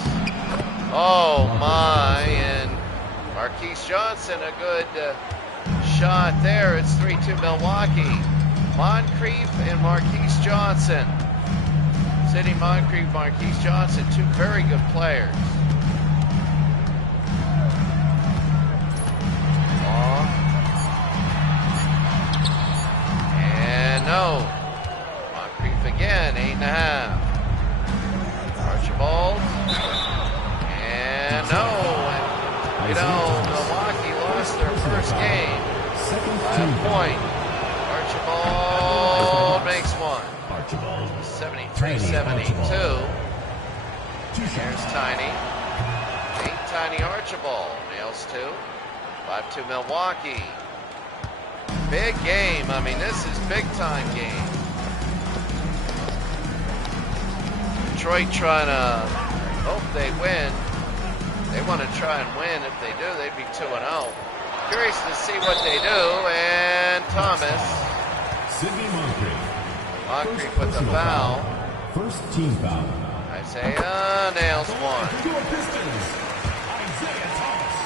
Oh my, and Marquise Johnson, a good shot there. It's 3-2 Milwaukee. Moncrief and Marquise Johnson. Sidney Moncrief, Marquise Johnson, 2 very good players. Long. And no. Moncrief again, 8.5. Archibald. And no. You know, Milwaukee lost their first game by a point. Archibald makes one. 73-72. Here's Tiny. Tiny Archibald nails 2. 5-2 Milwaukee. Big game. I mean, this is big time game. Detroit trying to hope they win. They want to try and win. If they do, they'd be 2-0. Curious to see what they do. And Thomas. Sidney Moncrief. Moncrief with the foul. First team foul. Isaiah nails 1. Your Pistons. Isaiah Thomas.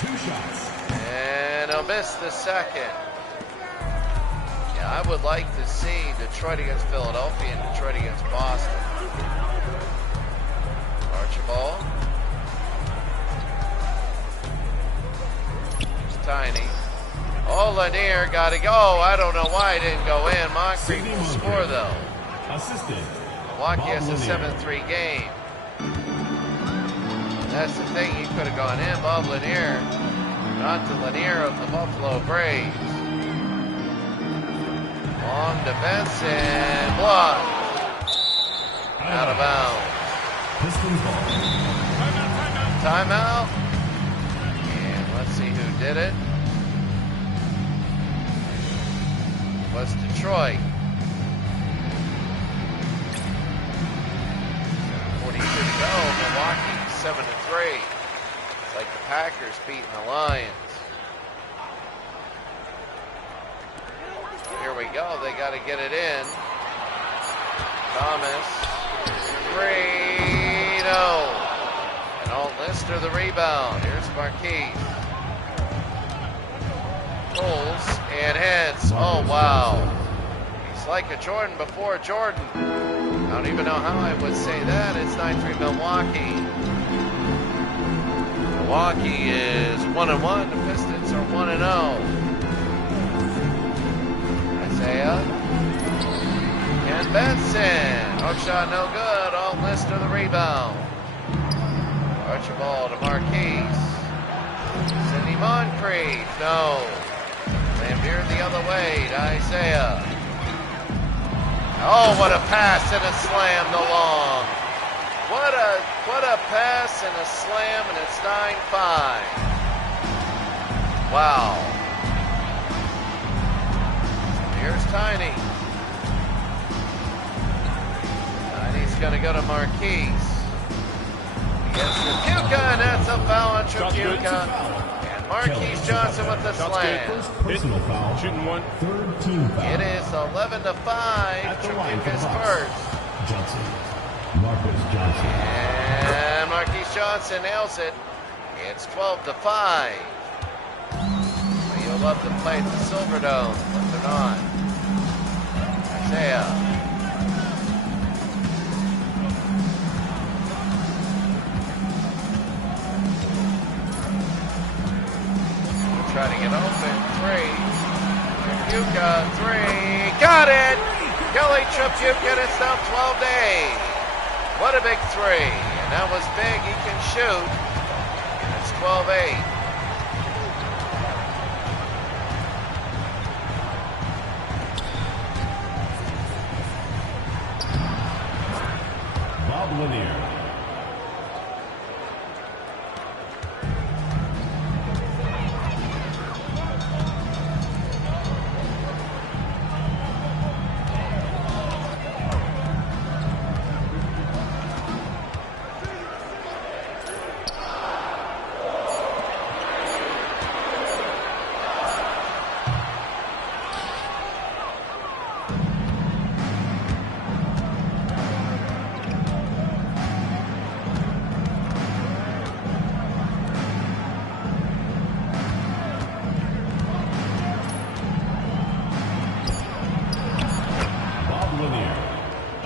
2 shots. And he'll miss the second. Yeah, I would like to see Detroit against Philadelphia and Detroit against Boston. ball. It's Tiny. Oh, Lanier got to go. I don't know why it didn't go in. Moncrief will score, though. Assistant. Milwaukee has a 7-3 game. That's the thing. He could have gone in. Bob Lanier. Not to Lanier of the Buffalo Braves. Long to Benson. Blocked. Out of bounds. Pistons ball. Timeout. And let's see who did it. It was Detroit. 42 to go. Milwaukee 7-3. It's like the Packers beating the Lions. Here we go. They got to get it in. Thomas. 3, no. And Alt Lister the rebound. Here's Marquise. Pulls and hits. Oh, wow. He's like a Jordan before Jordan. I don't even know how I would say that. It's 9-3 Milwaukee. Milwaukee is 1-1. The Pistons are 1-0. Isaiah. And Benson. Hook shot no good. Alt Lister the rebound. Archibald to Marquise. Sidney Moncrief. No. Lambeer the other way to Isaiah. Oh, what a pass and a slam to Long. What a pass and a slam, and it's 9-5. Wow. Here's Tiny. Tiny's going to go to Marquise. Against Tripucka, and that's a foul on Tripucka. And Marquise Johnson with the slam. Personal foul. Shooting one. Third team foul. It is 11-5. Tripucka's first. Johnson. Marcus Johnson. And Marquise Johnson nails it. It's 12-5. You'll love to play at the Silverdome, but they're not. Isaiah. Try to get open. 3. Tripucka, 3. Got it! Kelly Tripucka, and it's now 12-8. What a big 3. And that was big. He can shoot. And it's 12-8. Bob Lanier.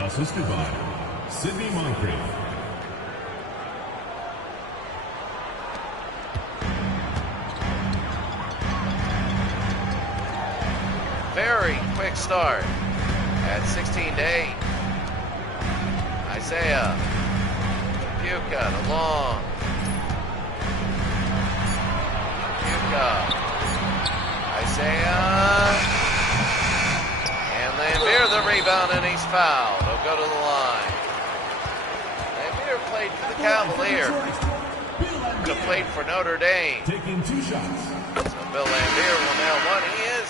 Assisted by Sidney Moncrief. Very quick start at 16-8. Isaiah. Tripucka to Long. Tripucka. Isaiah. And Lambeer the rebound, and he's fouled. He'll go to the line. Lambeer played for the Cavaliers. Could have played for Notre Dame. Taking 2 shots. So Bill Lambeer will nail one.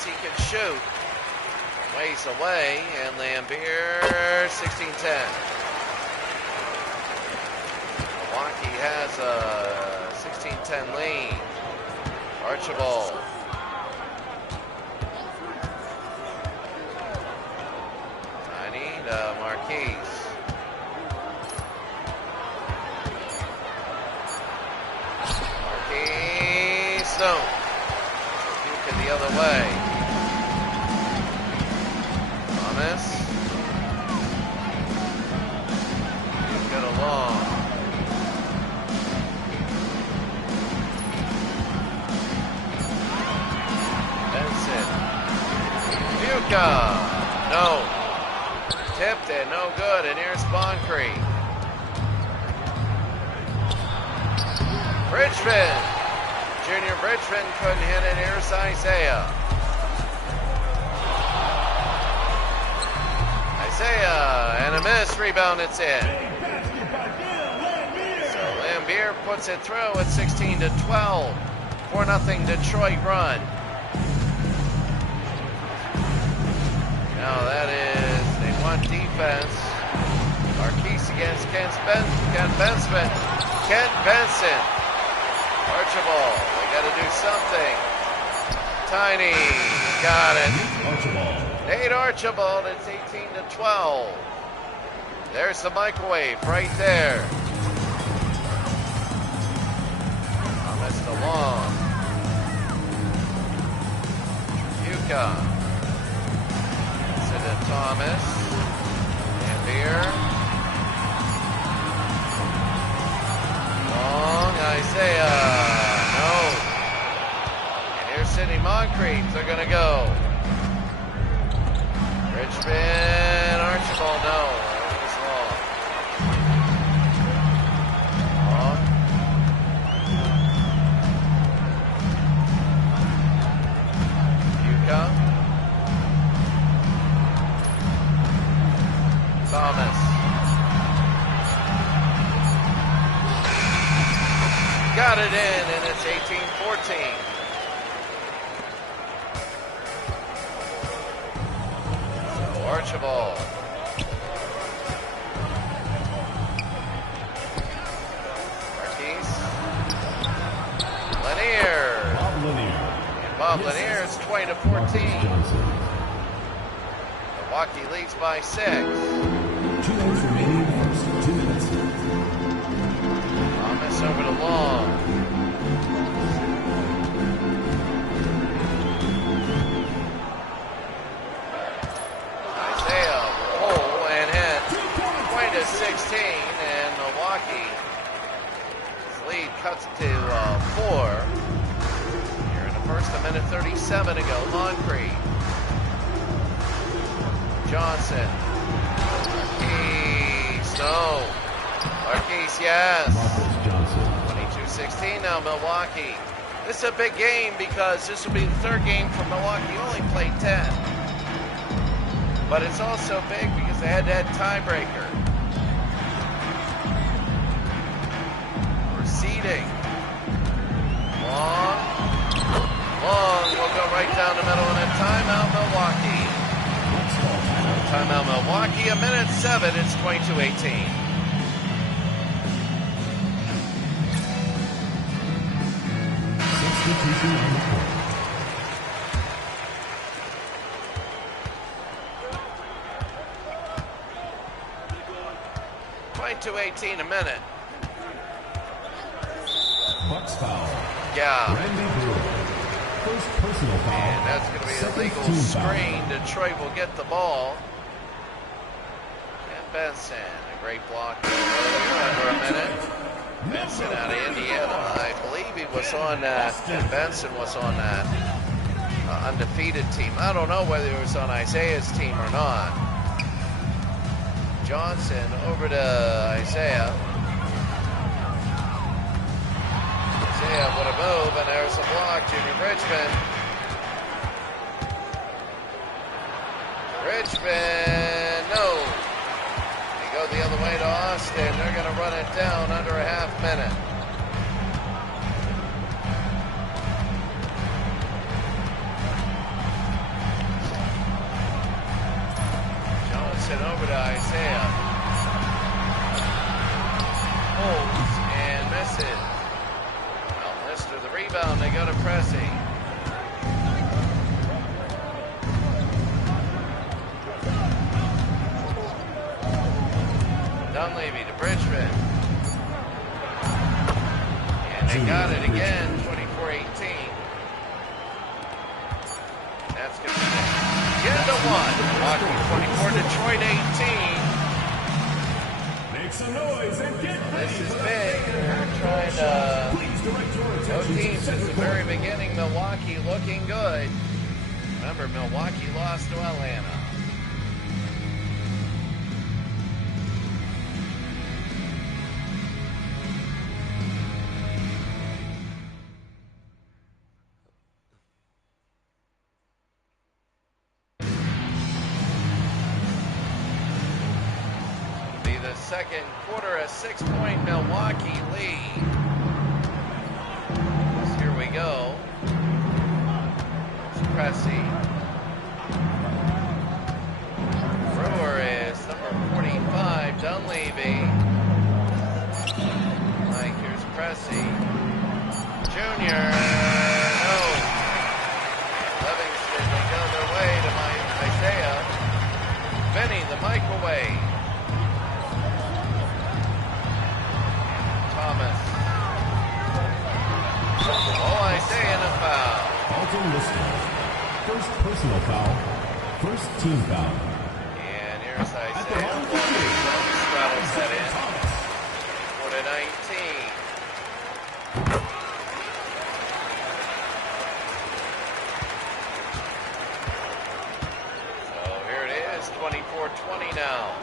He can shoot. Ways away, and Lambeer 16-10. Milwaukee has a 16-10 lead. Archibald. Marquise. Marquise, no. Tripucka the other way. Thomas. Tripucka to Long. Puka. No. Tipped and no good. And here's Moncrief. Bridgman. Junior Bridgman couldn't hit it. Here's Isaiah. Isaiah and a miss. Rebound, it's in. So Lambier puts it through at 16-12. 4-0 Detroit run. Now that is, they want defense. Marquise against Kent Benson. Archibald, they got to do something. Tiny, got it. Nate Archibald, it's 18-12. There's the microwave right there. Thomas DeLong. Puka. Send it Thomas. Lambier. Long, Isaiah. No. And here's Sidney Moncrief. They're going to go. Richmond, Archibald, no. It was long. Long. Puka. Thomas. Got it in, and it's 18-14. So Archibald. Marquise. Lanier. And Bob Lanier, it's 20-14. Milwaukee leads by 6. 2 minutes remaining in the first. 2 minutes. Thomas over to Long. Isaiah pull and hit. 20-16, and Milwaukee's lead cuts to 4. Here in the first, a minute 37 to go. Moncrief. Johnson. Marquise, no. Marquise, yes. 22-16 now, Milwaukee. This is a big game because this will be the third game for Milwaukee. Only played 10. But it's also big because they had that tiebreaker. We're seeding. Long will go right down the middle, and a timeout, Milwaukee. Timeout, Milwaukee, a minute 7. It's 22-18. To 18 a minute. Bucks foul. Yeah. First personal foul. And that's going to be a legal screen. Detroit will get the ball. And Benson, a great block under a minute. Benson out of Indiana. I believe he was on that. Benson was on that undefeated team. I don't know whether he was on Isaiah's team or not. Johnson over to Isaiah. Isaiah with a move, and there's a block. Junior Bridgman. No. They go the other way to Austin. They're going to run it down under a half minute. Over to Isaiah. Holds and misses. Well, Lister the rebound. They go to Pressey. Dunleavy to Bridgman. And they got it again. 24-18. That's going to be it. Get to 1. Milwaukee 24, Detroit 18. Make some noise and get This is big. They're trying to. Both teams at the very beginning. Milwaukee looking good. Remember, Milwaukee lost to Atlanta. It'll be the second quarter, a 6-point Milwaukee lead. So here we go. It's Cressy. Brewer is number 45, Dunleavy. Mike, here's Cressy. Junior, no. Livingston, they go their way to Isaiah. Benny, the microwave. Thomas. Oh, Isaiah in a foul. Alton Liston. First personal foul. First team foul. And here's Isaiah. Straddles that in. 4-19. So here it is, 24-20 now.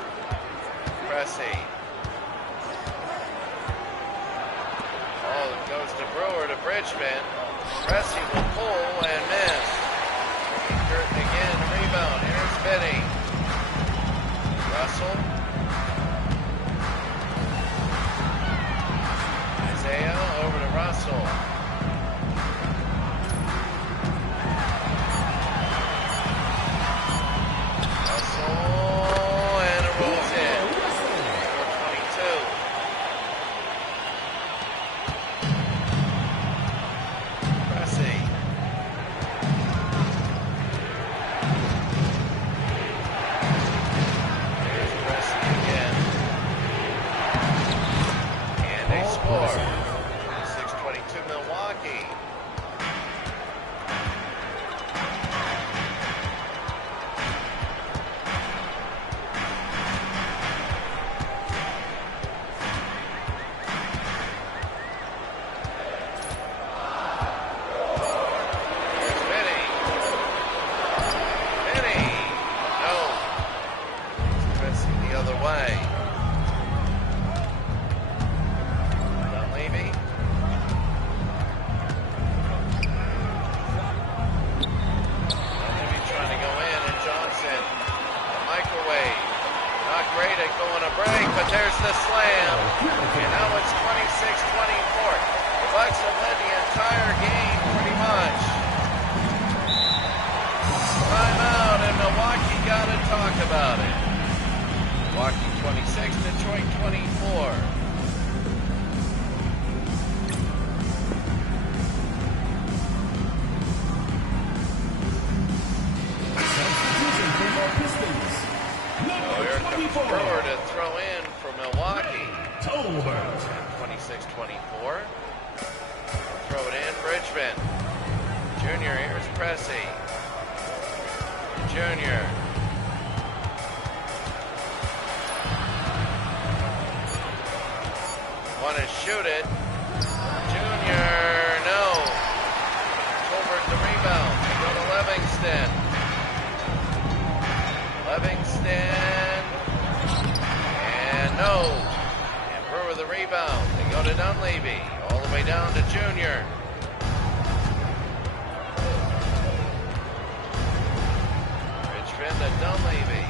Cressy. Oh, it goes to Brewer to Bridgman. Cressy will pull and miss. Curtin again, rebound. Here's Benny. Russell. Isaiah over to Russell. Russell, and it rolls in. 4:22. Cressy. There's Cressy again. And they score. 6:22 Milwaukee. Here's Benny. Benny. No. Cressy the other way. Dunleavy. Dunleavy trying to go in, and Johnson, the microwave. Not great at going a break, but there's the slam. And now it's 26-24. The Bucks have led the entire game pretty much. Timeout, and Milwaukee got to talk about it. Milwaukee 26, Detroit 24. Substitution for your Pistons. Oh, here comes Brewer to throw in for Milwaukee. Tolbert. 26-24. Throw it in, Bridgman. Junior, here's Cressy. Junior. Want to shoot it. Junior, no. Tolbert the rebound. They go to Livingston. Livingston. And no. And Brewer the rebound. They go to Dunleavy. All the way down to Junior. Richmond to Dunleavy.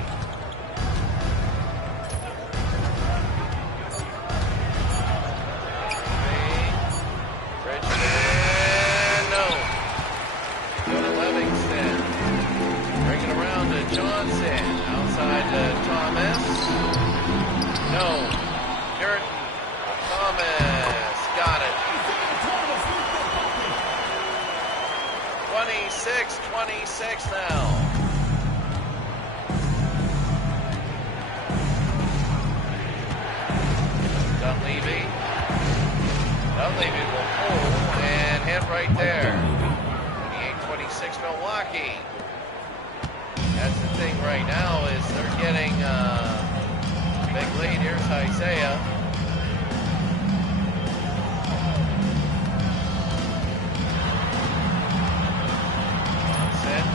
Richmond, no. Go to Livingston. Bring it around to Johnson. Outside to Thomas. No. Curtin. Thomas. Got it. 26-26 now. Dunleavy. Dunleavy will pull and hit right there. 28-26 Milwaukee. That's the thing right now is they're getting a big lead. Here's Isaiah. Set.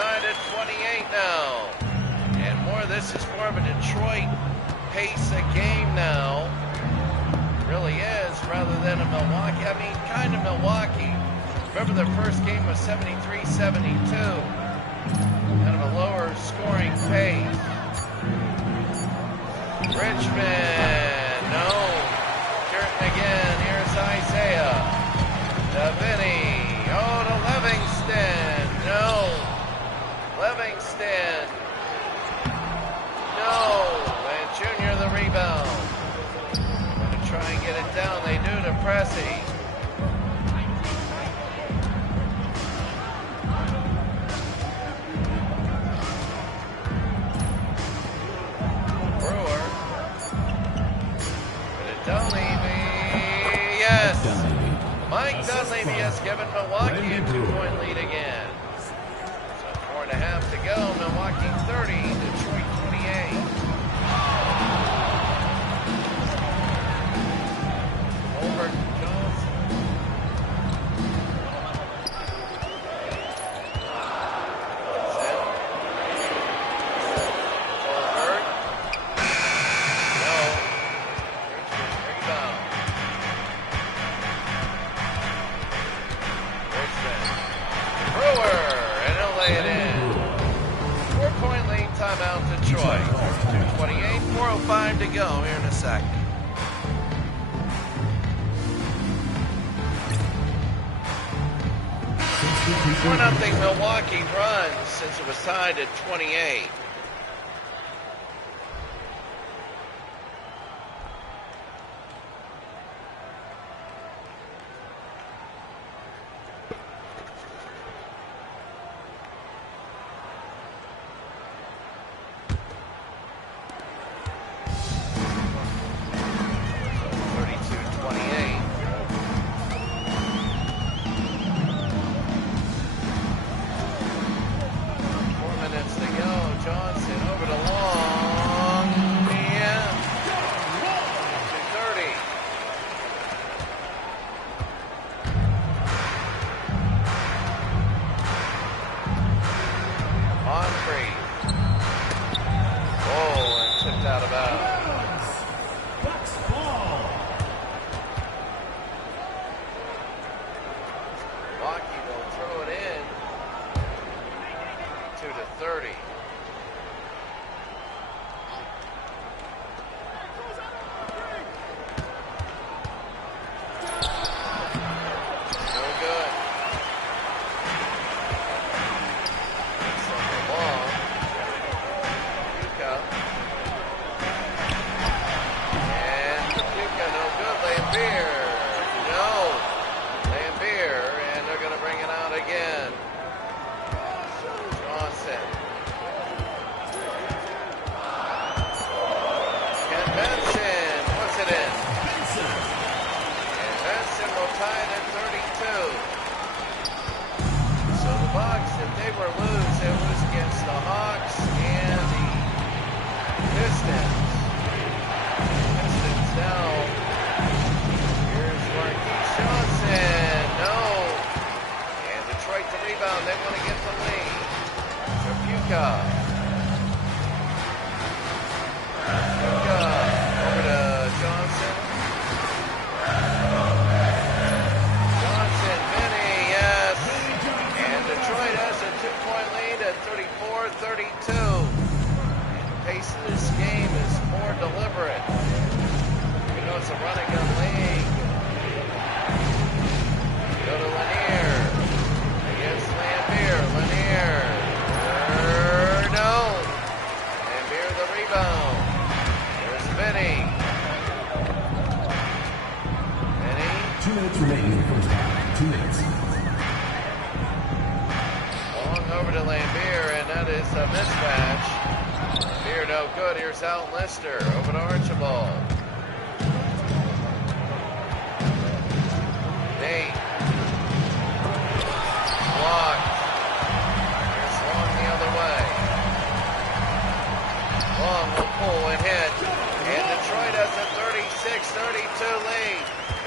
tied at 28 now. And more, this is more of a Detroit pace of game now. Really is, rather than a Milwaukee. I mean, kind of Milwaukee. Remember their first game was 73-72. Kind of a lower scoring pace. Richmond, no. Curtin again, here's Isaiah. To Vinny, oh, to Livingston, no. Livingston, no. And Junior the rebound. Gonna try and get it down, they do to Pressey. Mike Dunleavy has given Milwaukee a 2-point lead again. So 4.5 to go. Milwaukee 30, Detroit 28. Over Johnson. Colbert. No. Richmond rebound. Brewer, and he'll lay it in. 4-point lead, timeout Detroit. 2:28, 4:05 to go here in a second. 4-0 Milwaukee runs since it was tied at 28.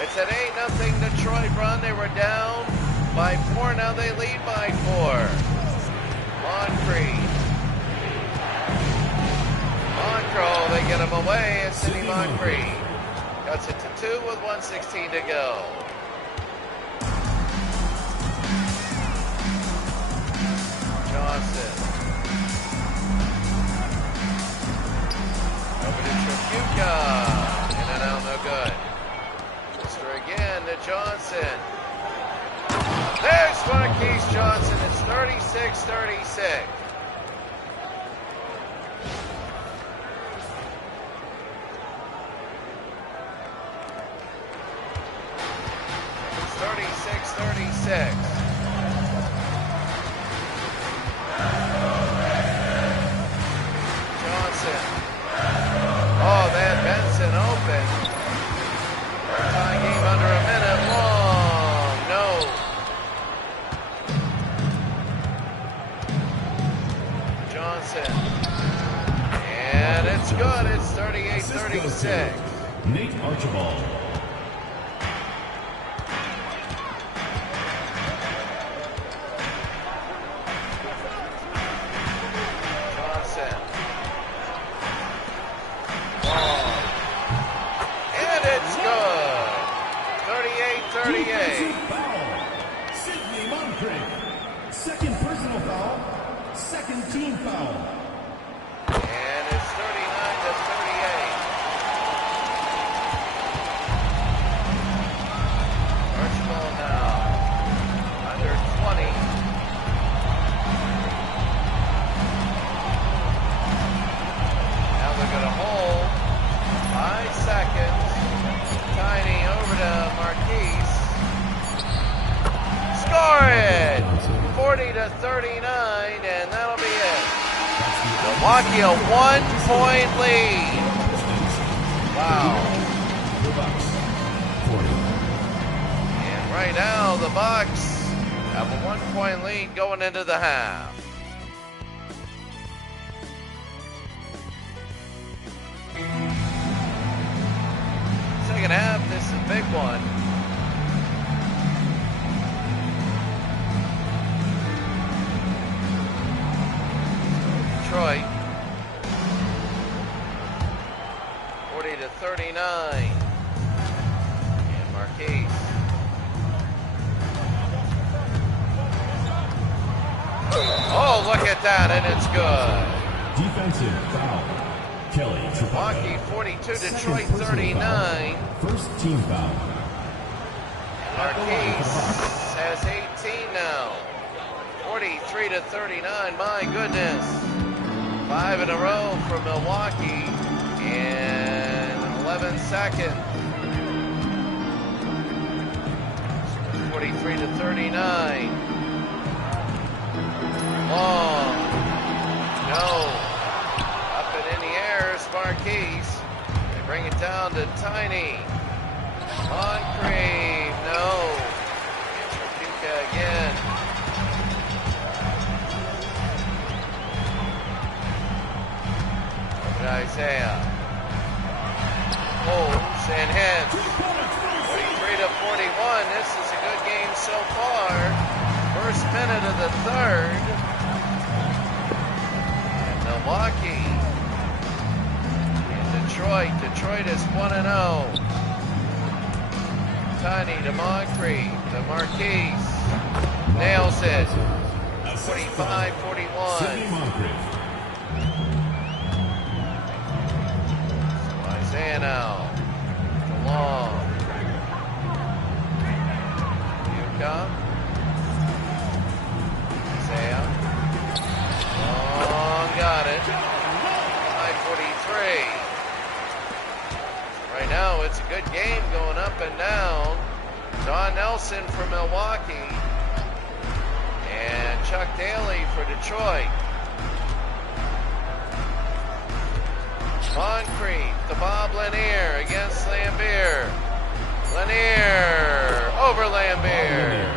It's an 8-0 Detroit run. They were down by 4. Now they lead by 4. Moncrief. Moncrief, they get him away, and Sidney Moncrief cuts it to 2 with 1:16 to go. Johnson. Over to Tripucka. In and out, no good. Twister again to Johnson. There's Marquise Johnson. It's 36-36. It's 36-36. Johnson. Oh, they had Benson open. Tie game under a minute long. No. Johnson. And it's good. It's 38-36. Nate Archibald. Johnson. And it's good. 38-38. Foul. Sidney Moncrief. Second personal foul. Second team foul. And it's 39-38. Archibald now under 20. Now they're going to hold 5 seconds. Tiny over to Marquise. Score it! 40-39, and that'll be it. Milwaukee a 1-point lead. Wow. The Bucks. 40. And right now the Bucks have a 1-point lead going into the half. Second half, this is a big one. Detroit 40-39. And Marquise. Oh, look at that, and it's good. Defensive foul. Kelly Milwaukee Tripucka. 42, Second Detroit personal 39. foul. First team foul. Marquise has 18 now. 43-39, my goodness. 5 in a row for Milwaukee in 11 seconds. 43-39. Long. No. Up and in the air is Marquise. They bring it down to Tiny. Moncrief. No. It's Tripucka again. Isaiah holds and hits. 43-41. This is a good game so far. First minute of the third. And Milwaukee and Detroit. Detroit is 1-0. Tiny to Moncrief to Marquise. Nails it. 45-41. Sidney Moncrief. Isaiah now. Long. Yuka. Isaiah. Long got it. 5:43. Right now it's a good game going up and down. Don Nelson for Milwaukee. And Chuck Daly for Detroit. Moncrief to Bob Lanier against Lambier. Lanier over Lambier.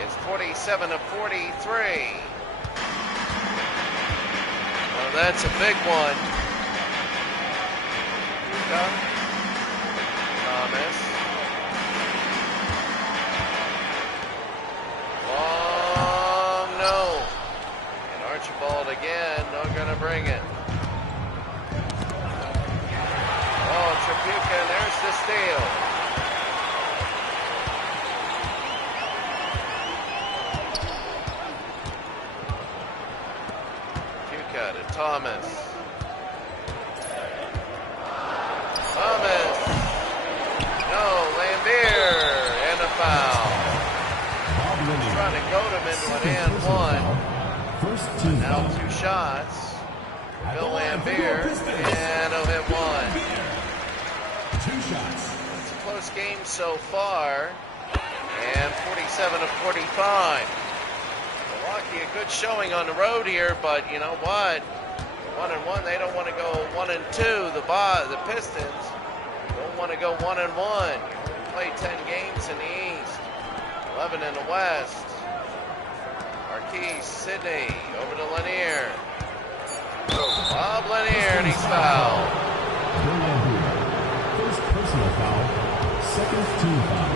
It's 47-43. Well, that's a big one. Thomas. Long no. And Archibald again, not gonna bring it. Oh, Tripucka, and there's the steal. Tripucka to Thomas. Thomas. No, Lambier, and a foul. Trying to goad him into an and one. Now 2 shots. Bill Lambier, and he'll hit one. 2 shots. It's a close game so far, and 47-45. Milwaukee, a good showing on the road here, but you know what? 1-1, they don't want to go 1-2. The Pistons don't want to go 1-1. You play 10 games in the East, 11 in the West. Marquise, Sidney, over to Lanier. Bob Lanier, and he's fouled. First personal foul, second team foul.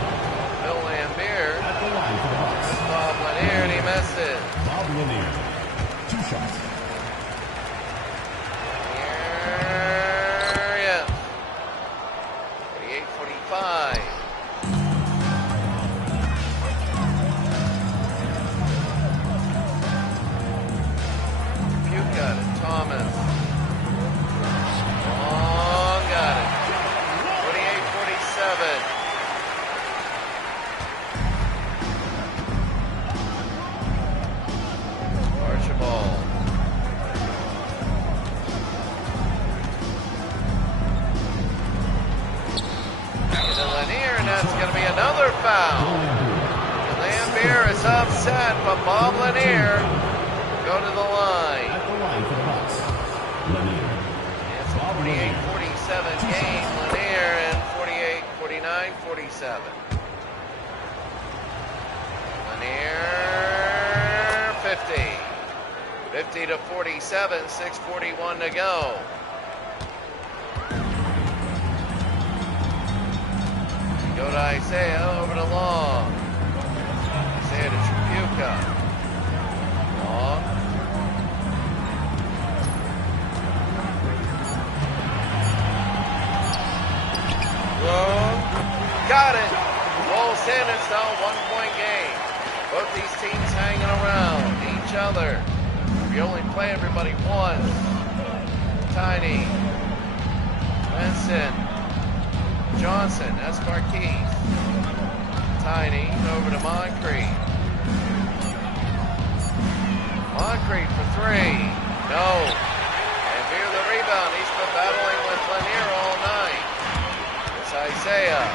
Bill Lambier At the line for the Bucks. Bob Lanier, and he misses. Bob Lanier, 2 shots. Lanier, yes. 48-45. Got it. Thomas. Long got it. 48-47. Archibald. Into Lanier, and that's going to be another foul. Lambier is upset, but Bob Lanier go to the line. At the line for the Bucks. Lanier. It's a 48-47 game. Lanier and 48-49-47. Lanier 50. 50-47, 6:41 to go. Go to Isaiah, over to Long. Isaiah to Tripucka. Long. Got it. Rolls in. It's now a 1-point game. Both these teams hanging around each other. You only play everybody once. Tiny. Benson. Johnson. That's Marquise. Tiny. Over to Moncrief. Moncrief for 3. No. And via the rebound. He's been battling with Lanier all night. Isaiah,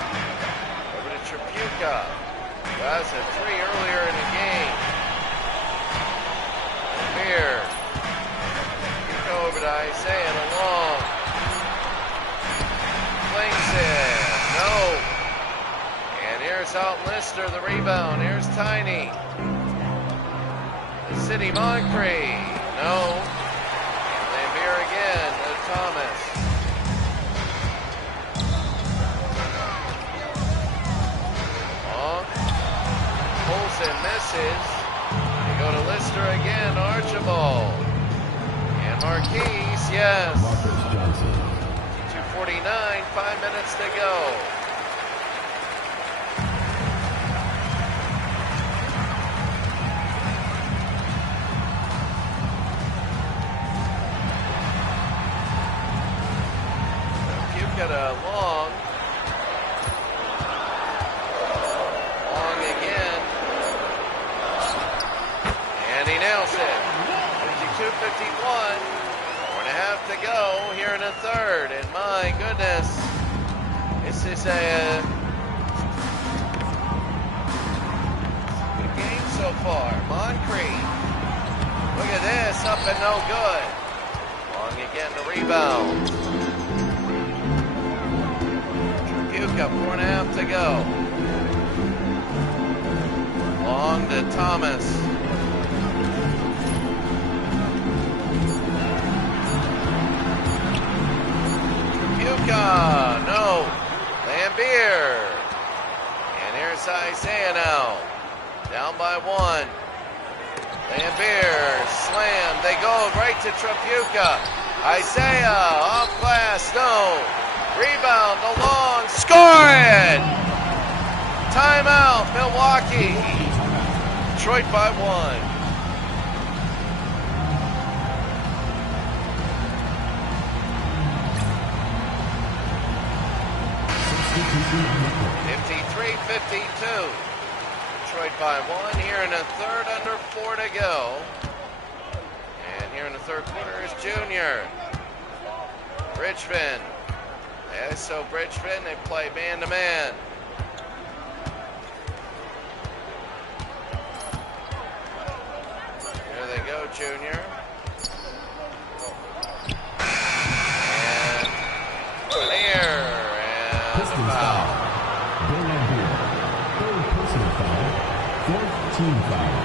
over to Tripucka, guys had 3 earlier in the game. Lambier, Tripucka over to Isaiah and Long. Flings it, no. And here's out Lister, the rebound. Here's Tiny. The City Moncrief, no. Lambier again to Thomas. And misses. They go to Lister again, Archibald. And Marquise, yes. 2:49, 5 minutes to go. Tripucka to Long. And he nails it. 52-51. 4.5 to go here in the third. And my goodness, this is a good game so far. Moncrief. Look at this, up and no good. Long again the rebound. Tripucka, 4.5 to go. Long to Thomas. Tripucka, no. Lambier. And here's Isaiah now. Down by 1. Lambeer, slam, they go right to Trapuka. Isaiah, off glass, no. Rebound, the long, score it! Timeout, Milwaukee. Detroit by 1. Substitution 53-52. Detroit by 1 here in the third, under 4 to go. And here in the third quarter is Junior. Bridgman. Yeah, so Bridgman, they play man-to-man. Here they go, Junior. And clear. And a foul. Bill Lambeer. Third personal foul. Fourth team foul.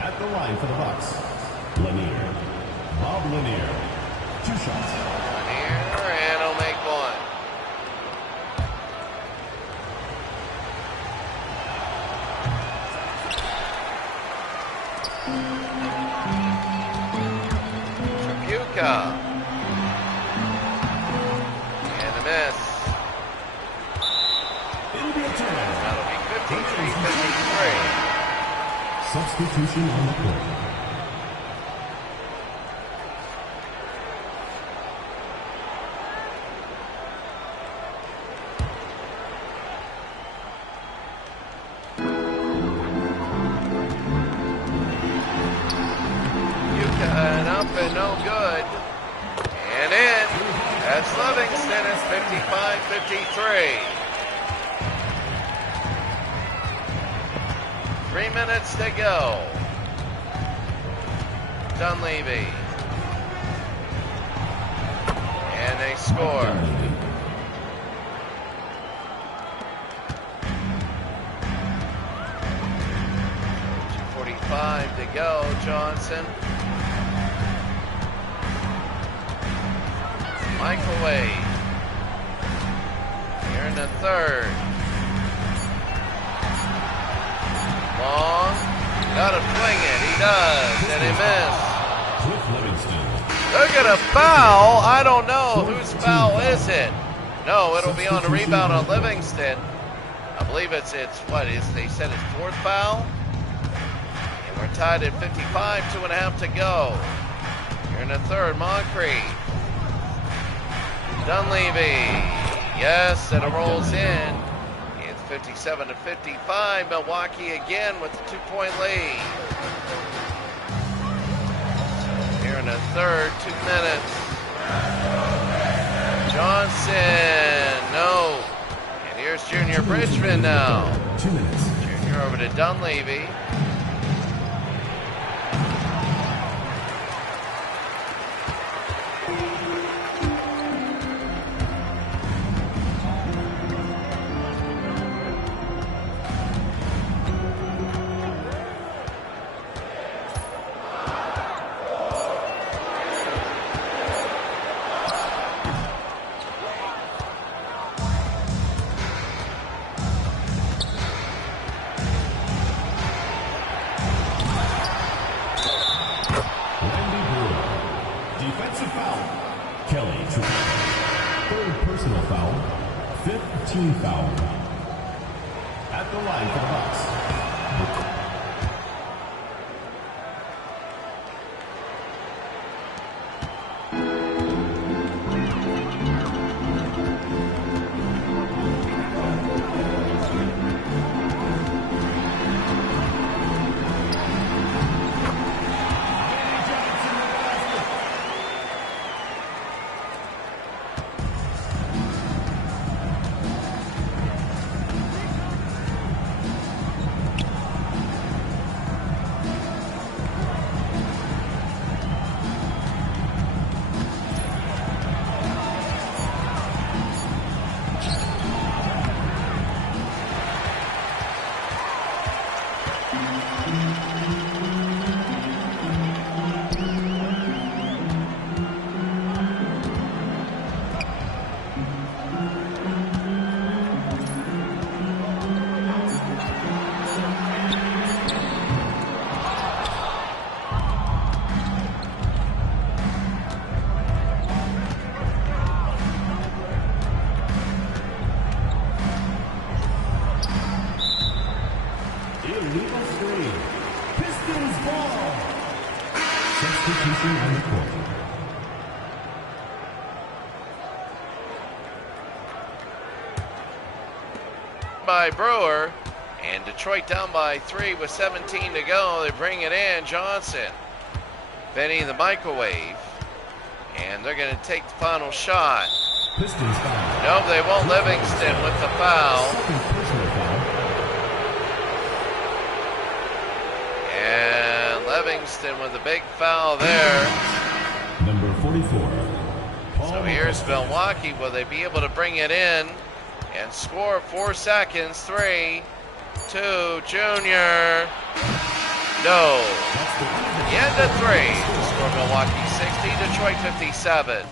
At the line for the Bucks, Lanier. Bob Lanier. 2 shots. Lanier, and he'll make 1. Trapuka. And a miss. It'll be a turn. That'll be 53-53. Substitution on the court. And up and no good. And in. That's Livingston. It's 55-53. 3 minutes to go. Dunleavy. And they score. 2:45 to go. Johnson. Microwave. Here in the third. Long. Gotta fling it. He does. And he missed. Cliff Livingston. Look at a foul. I don't know. Whose foul is it? No, it'll be on the rebound on Livingston. I believe it's what is they said it's 4th foul. And we're tied at 55, 2.5 to go. Here in the third, Moncrief. Dunleavy. Yes, and it rolls in. It's 57-55. Milwaukee again with the 2-point lead. Here in the third, 2 minutes. Johnson, no. And here's Junior Bridgman now. 2 minutes. Junior over to Dunleavy. Defensive foul. Kelly. Third personal foul. 5th team foul. At the line for the Bucks. Icing on the court. By Brewer, and Detroit down by 3 with 17 to go. They bring it in. Johnson, Benny in the microwave, and they're going to take the final shot. Pistons foul. Nope, they won't. Livingston with the foul. Second personal foul. And Livingston with a big foul there. Number 44. So here's Milwaukee. Will they be able to bring it in and score? 4 seconds. 3, 2, Junior. No. The end of 3 to score Milwaukee 60, Detroit 57.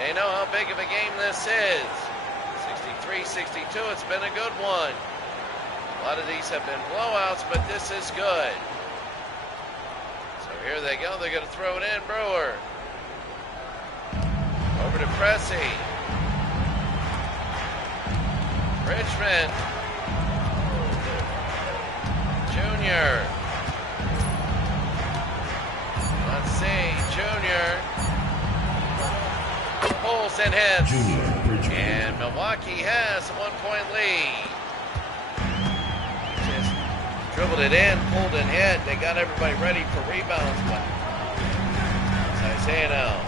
They know how big of a game this is. 63-62, it's been a good one. A lot of these have been blowouts, but this is good. So here they go, they're going to throw it in, Brewer. Over to Pressey. Richmond. Junior. Let's see. Junior. Pulls and hits. And Milwaukee has a 1-point lead. Just dribbled it in, pulled and hit. They got everybody ready for rebounds, but it's Isaiah now.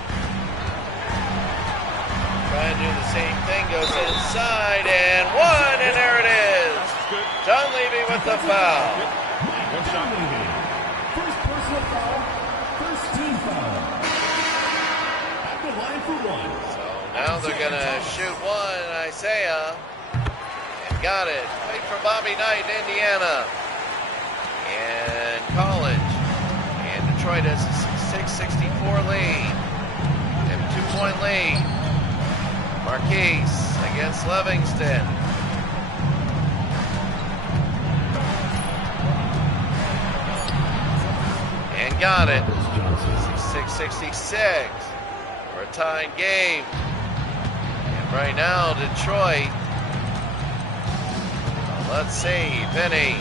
Trying to do the same thing, goes inside, and one, and there it is. Dunleavy with the foul. First personal foul, first team foul. At the line for one. So now they're going to shoot one, Isaiah. And got it. Played for Bobby Knight, Indiana. And college. And Detroit has a 6-64 lead. They have a 2-point lead. Marquise against Livingston. And got it. 6-66 for a tied game. And right now, Detroit. Let's see, Penny.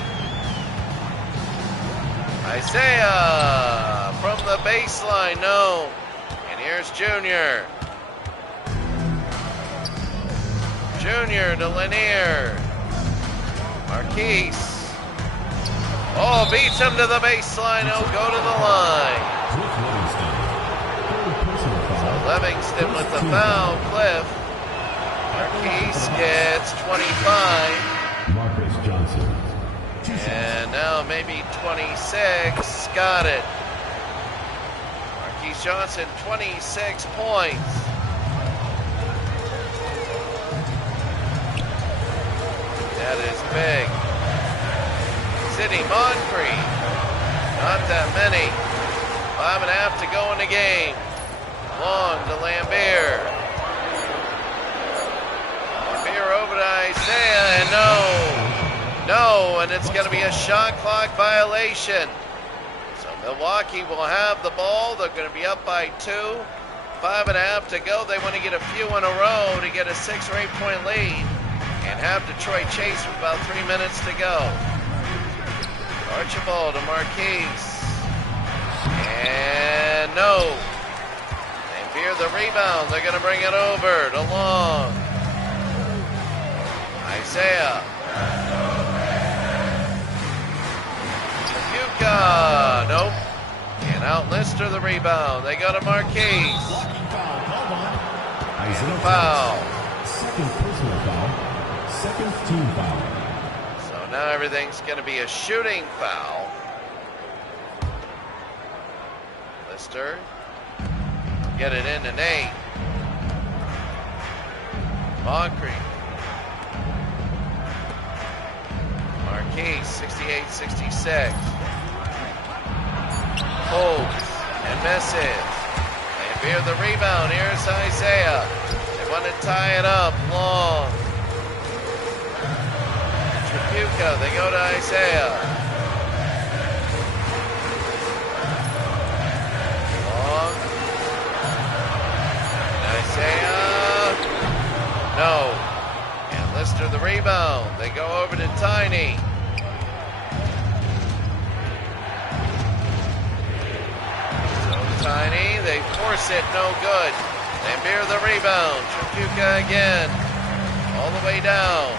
Isaiah from the baseline, no. And here's Junior. Junior to Lanier. Marquise. Oh, beats him to the baseline. He'll go to the line. So Livingston with the foul. Cliff. Marquise gets 25. Marcus Johnson. And now maybe 26. Got it. Marquise Johnson, 26 points. That is big. Sidney Moncrief. Not that many. 5.5 to go in the game. Long to Lambier. Lambier over to Isaiah, and no, and it's going to be a shot clock violation. So Milwaukee will have the ball. They're going to be up by 2. 5.5 to go. They want to get a few in a row to get a 6 or 8 point lead and have Detroit chase with about 3 minutes to go. Archibald to Marquise. And no. They fear the rebound. They're going to bring it over to Long. Isaiah. Trapuka. Nope. And out Lister the rebound. They go to Marquise. And foul. Second personal foul. Second team foul. So now everything's going to be a shooting foul. Lister. Get it into Nate. Moncrief. Marquise, 68-66. Holds and misses. Lambier the rebound. Here's Isaiah. They want to tie it up. Long. Trapuka. They go to Isaiah. Long. And Isaiah. No. And Lister the rebound. They go over to Tiny. Tiny, they force it, no good. Lambier the rebound. Trapuka again. All the way down.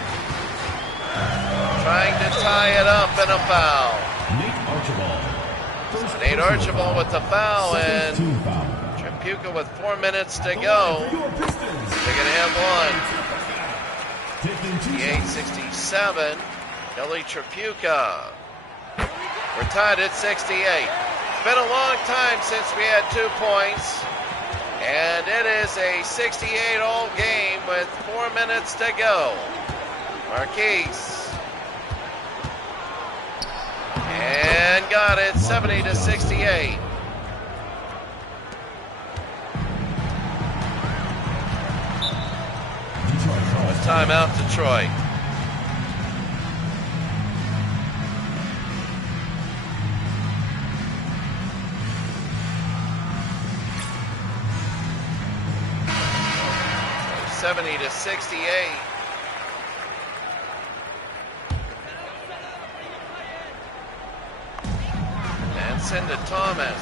Trying to tie it up and a foul. So Nate Archibald with the foul, and Trapuka with 4 minutes to go. They're going to have one. 58-67. Kelly Trapuka. We're tied at 68. It's been a long time since we had 2 points, and it is a 68-all game with 4 minutes to go. Marquise. And got it, 70-68. A timeout, Detroit. So 70-68. Johnson to Thomas.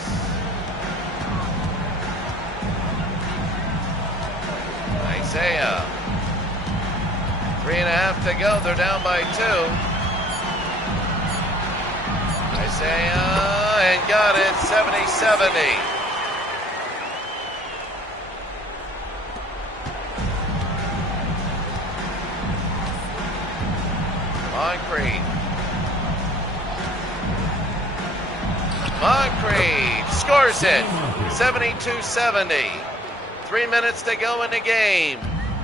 Isaiah. 3.5 to go. They're down by 2. Isaiah, and got it, 70-70. Moncrief scores it, 72-70. 3 minutes to go in the game.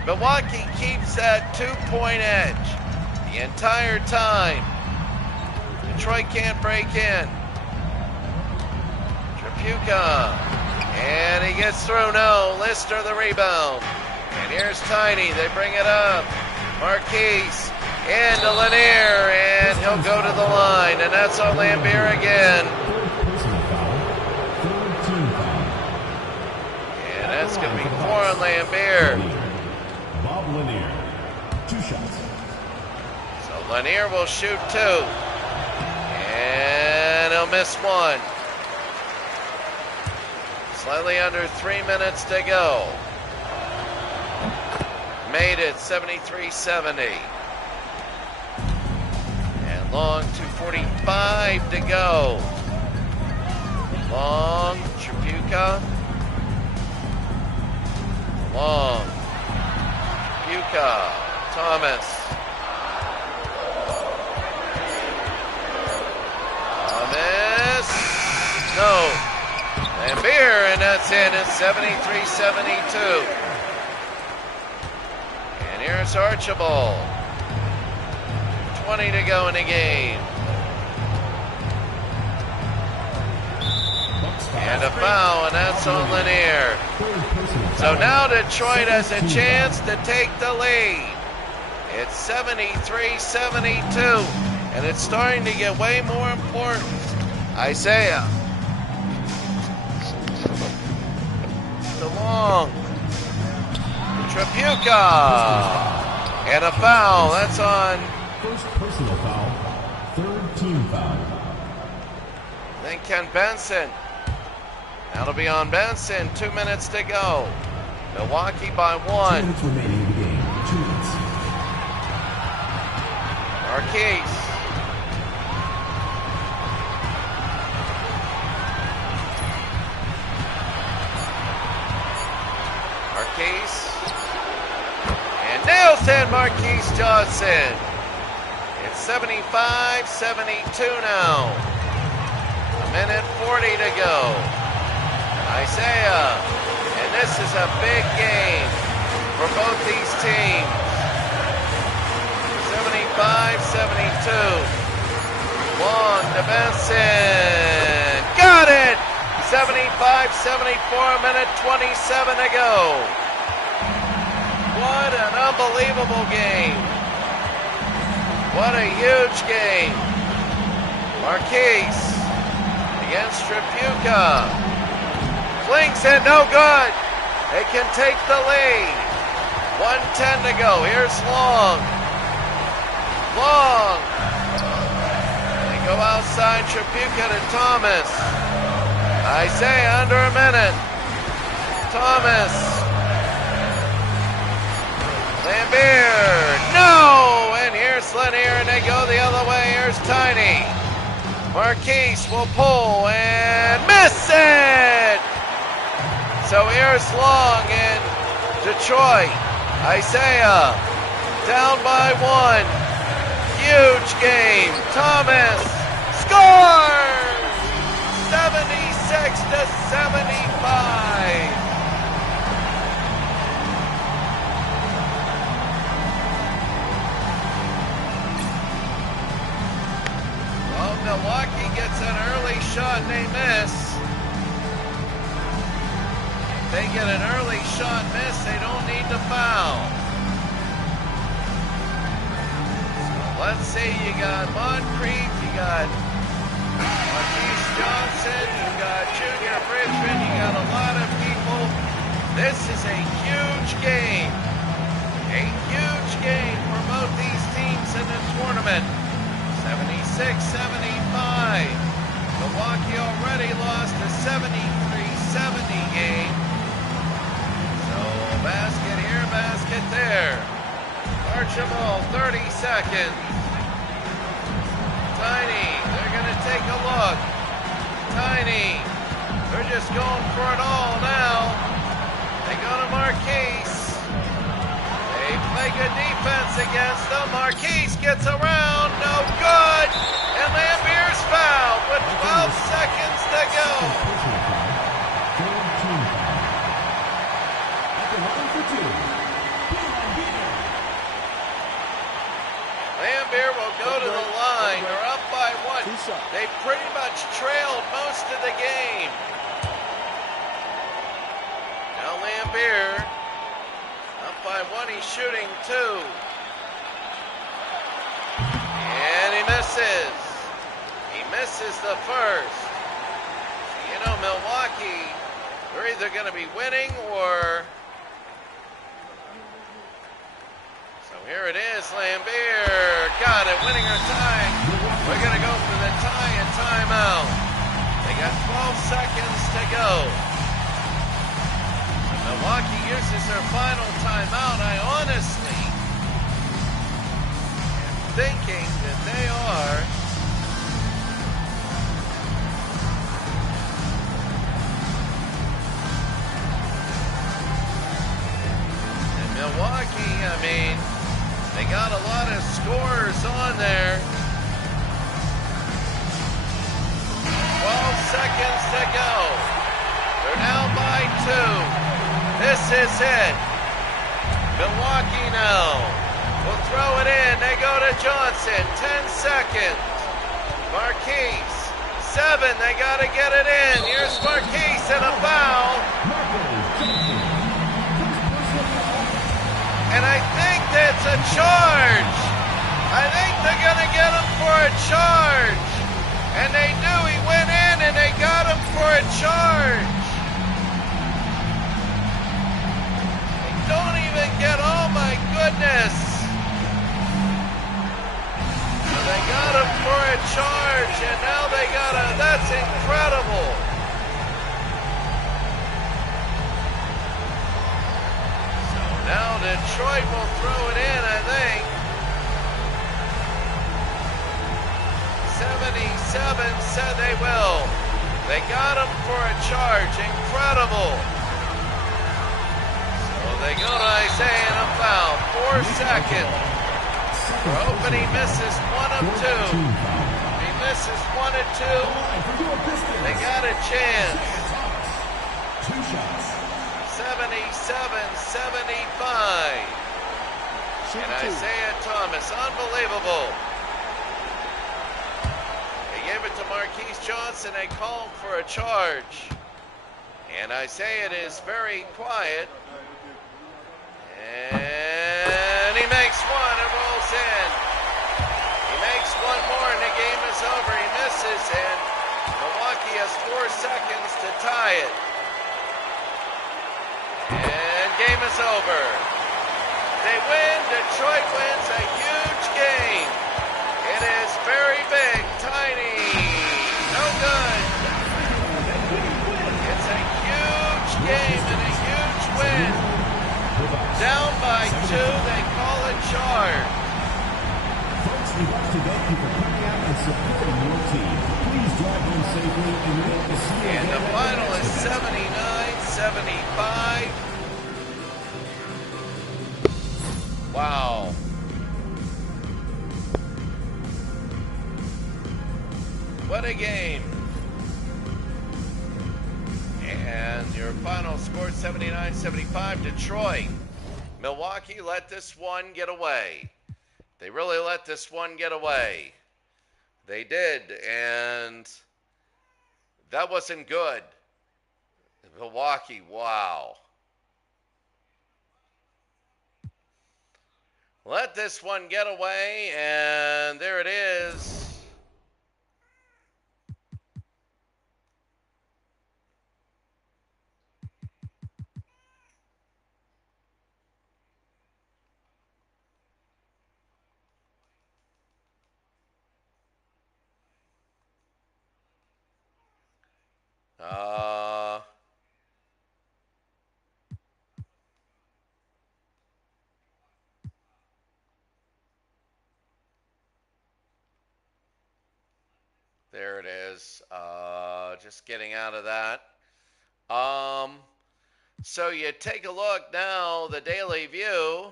Milwaukee keeps that 2-point edge the entire time. Detroit can't break in. Tripucka, and he gets through, no. Lister the rebound. And here's Tiny, they bring it up. Marquise, into Lanier, and he'll go to the line, and that's on Lambier again. And that's going to be 4 on Lambier. Bob Lanier, 2 shots. So Lanier will shoot 2. And he'll miss 1. Slightly under 3 minutes to go. Made it 73-70. And Long, 2:45 to go. Long, Tripucka. Long, Tripucka, Thomas. Thomas, no. Lambier, and that's in. It's 73-72. And here's Archibald. 20 to go in the game. And a foul, and that's on Lanier. So now Detroit has a chance to take the lead. It's 73-72, and it's starting to get way more important. Isaiah. DeLong. Tripucka. And a foul. That's on. First personal foul, 3rd team foul. Then Ken Benson. That'll be on Benson. 2 minutes to go. Milwaukee by 1. 2 minutes remaining in the game. 2 minutes. Marquise. And nails in Marquise Johnson. It's 75-72 now. 1:40 to go. Isaiah. And this is a big game for both these teams. 75-72. Long to Benson. Got it! 75-74, 1:27 to go. What an unbelievable game. What a huge game. Marquise against Tripucka. Flings it, no good. They can take the lead. 1:10 to go. Here's Long. Long. They go outside Tripucka to Thomas. Isaiah under a minute. Thomas. Lambier. No! And here's Lanier, and they go the other way. Here's Tiny. Marquise will pull and miss it! So here's Long in Detroit. Isaiah down by 1. Huge game. Thomas scores! 76-75. Well, Milwaukee gets an early shot and they miss. If they get an early shot miss, they don't need to foul. So let's see, you got Moncrief, you got Marquise Johnson, you got Junior Bridgman, you got a lot of people. This is a huge game. A huge game for both these teams in the tournament. 76-75. Milwaukee already lost a 73-70 game. So basket here, basket there. Archibald, 30 seconds. Tiny, they're going to take a look. Tiny, they're just going for it all now. They go to Marquise. They play good defense against them. Marquise gets around, no good. And Lambier's fouled with 12 seconds to go. Lambier will go to the line. They're up by one. They pretty much trailed most of the game. Now Lambier up by one. He's shooting two. And he misses. He misses the first. You know, Milwaukee, they're either going to be winning or... So here it is, Lambier got it, winning or tying. We're going to go for the tie and timeout. They got 12 seconds to go. So Milwaukee uses their final timeout. I honestly am thinking that they are Milwaukee, I mean, they got a lot of scores on there. 12 seconds to go. They're down by two. This is it. Milwaukee now will throw it in. They go to Johnson. 10 seconds. Marquise. 7. They got to get it in. Here's Marquise and a foul. And I think that's a charge. I think they're going to get him for a charge. And they do. He went in and they got him for a charge. They don't even get, oh my goodness. So they got him for a charge and now they got a, that's incredible. Now Detroit will throw it in, I think. 77 said they will. They got him for a charge. Incredible. So they go to Isaiah and a foul. 4 seconds. For open, he misses 1 of 2. He misses 1 of 2. They got a chance. 2 shots. 77-75. And Isaiah Thomas, unbelievable. They gave it to Marquise Johnson. They called for a charge. And Isaiah is very quiet. And he makes one. It rolls in. He makes one more and the game is over. He misses and Milwaukee has 4 seconds to tie it. And game is over. They win. Detroit wins a huge game. It is very big. Tiny. No good. It's a huge game and a huge win. Down by 2. They call it charge. Folks, we'd like to thank you for coming out and supporting your team. Please drive home safely and we hope to see you. And the final is 79-75. Wow. What a game. And your final score 79-75 Detroit. Milwaukee let this one get away. They really let this one get away. They did, and that wasn't good. Milwaukee, wow. Let this one get away, and there it is. Uh, there it is. Just getting out of that. So you take a look now, the Daily View.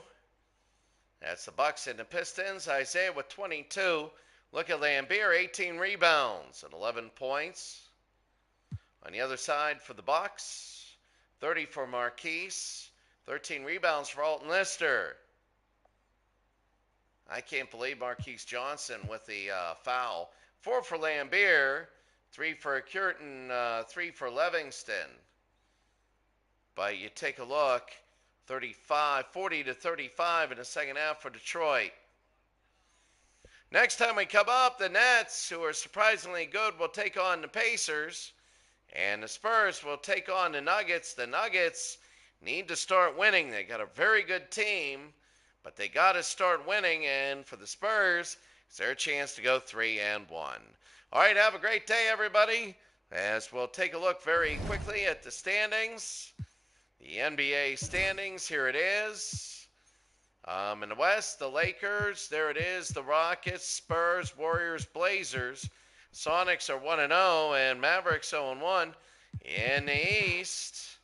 That's the Bucks and the Pistons. Isaiah with 22. Look at Lambeer, 18 rebounds and 11 points. On the other side for the Bucks, 30 for Marquise, 13 rebounds for Alton Lister. I can't believe Marquise Johnson with the foul. 4 for Lambeer, 3 for Curtin, 3 for Livingston. But you take a look, 40 to 35 in the second half for Detroit. Next time we come up, the Nets, who are surprisingly good, will take on the Pacers. And the Spurs will take on the Nuggets. The Nuggets need to start winning. They got a very good team, but they got to start winning. And for the Spurs, it's their chance to go 3-1. All right, have a great day, everybody. As we'll take a look very quickly at the standings. The NBA standings, here it is. In the West, the Lakers, there it is. The Rockets, Spurs, Warriors, Blazers. Sonics are 1-0 and Mavericks 0-1. In the East,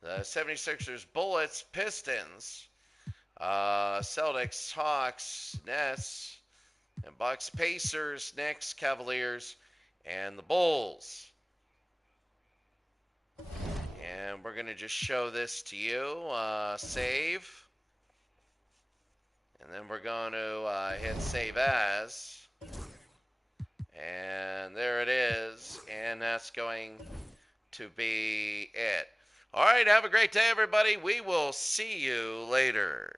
the 76ers, Bullets, Pistons, Celtics, Hawks, Nets, and Bucks, Pacers, Knicks, Cavaliers, and the Bulls. And we're going to just show this to you. Save. And then we're going to hit Save As. And there it is. And that's going to be it. All right, have a great day, everybody. We will see you later.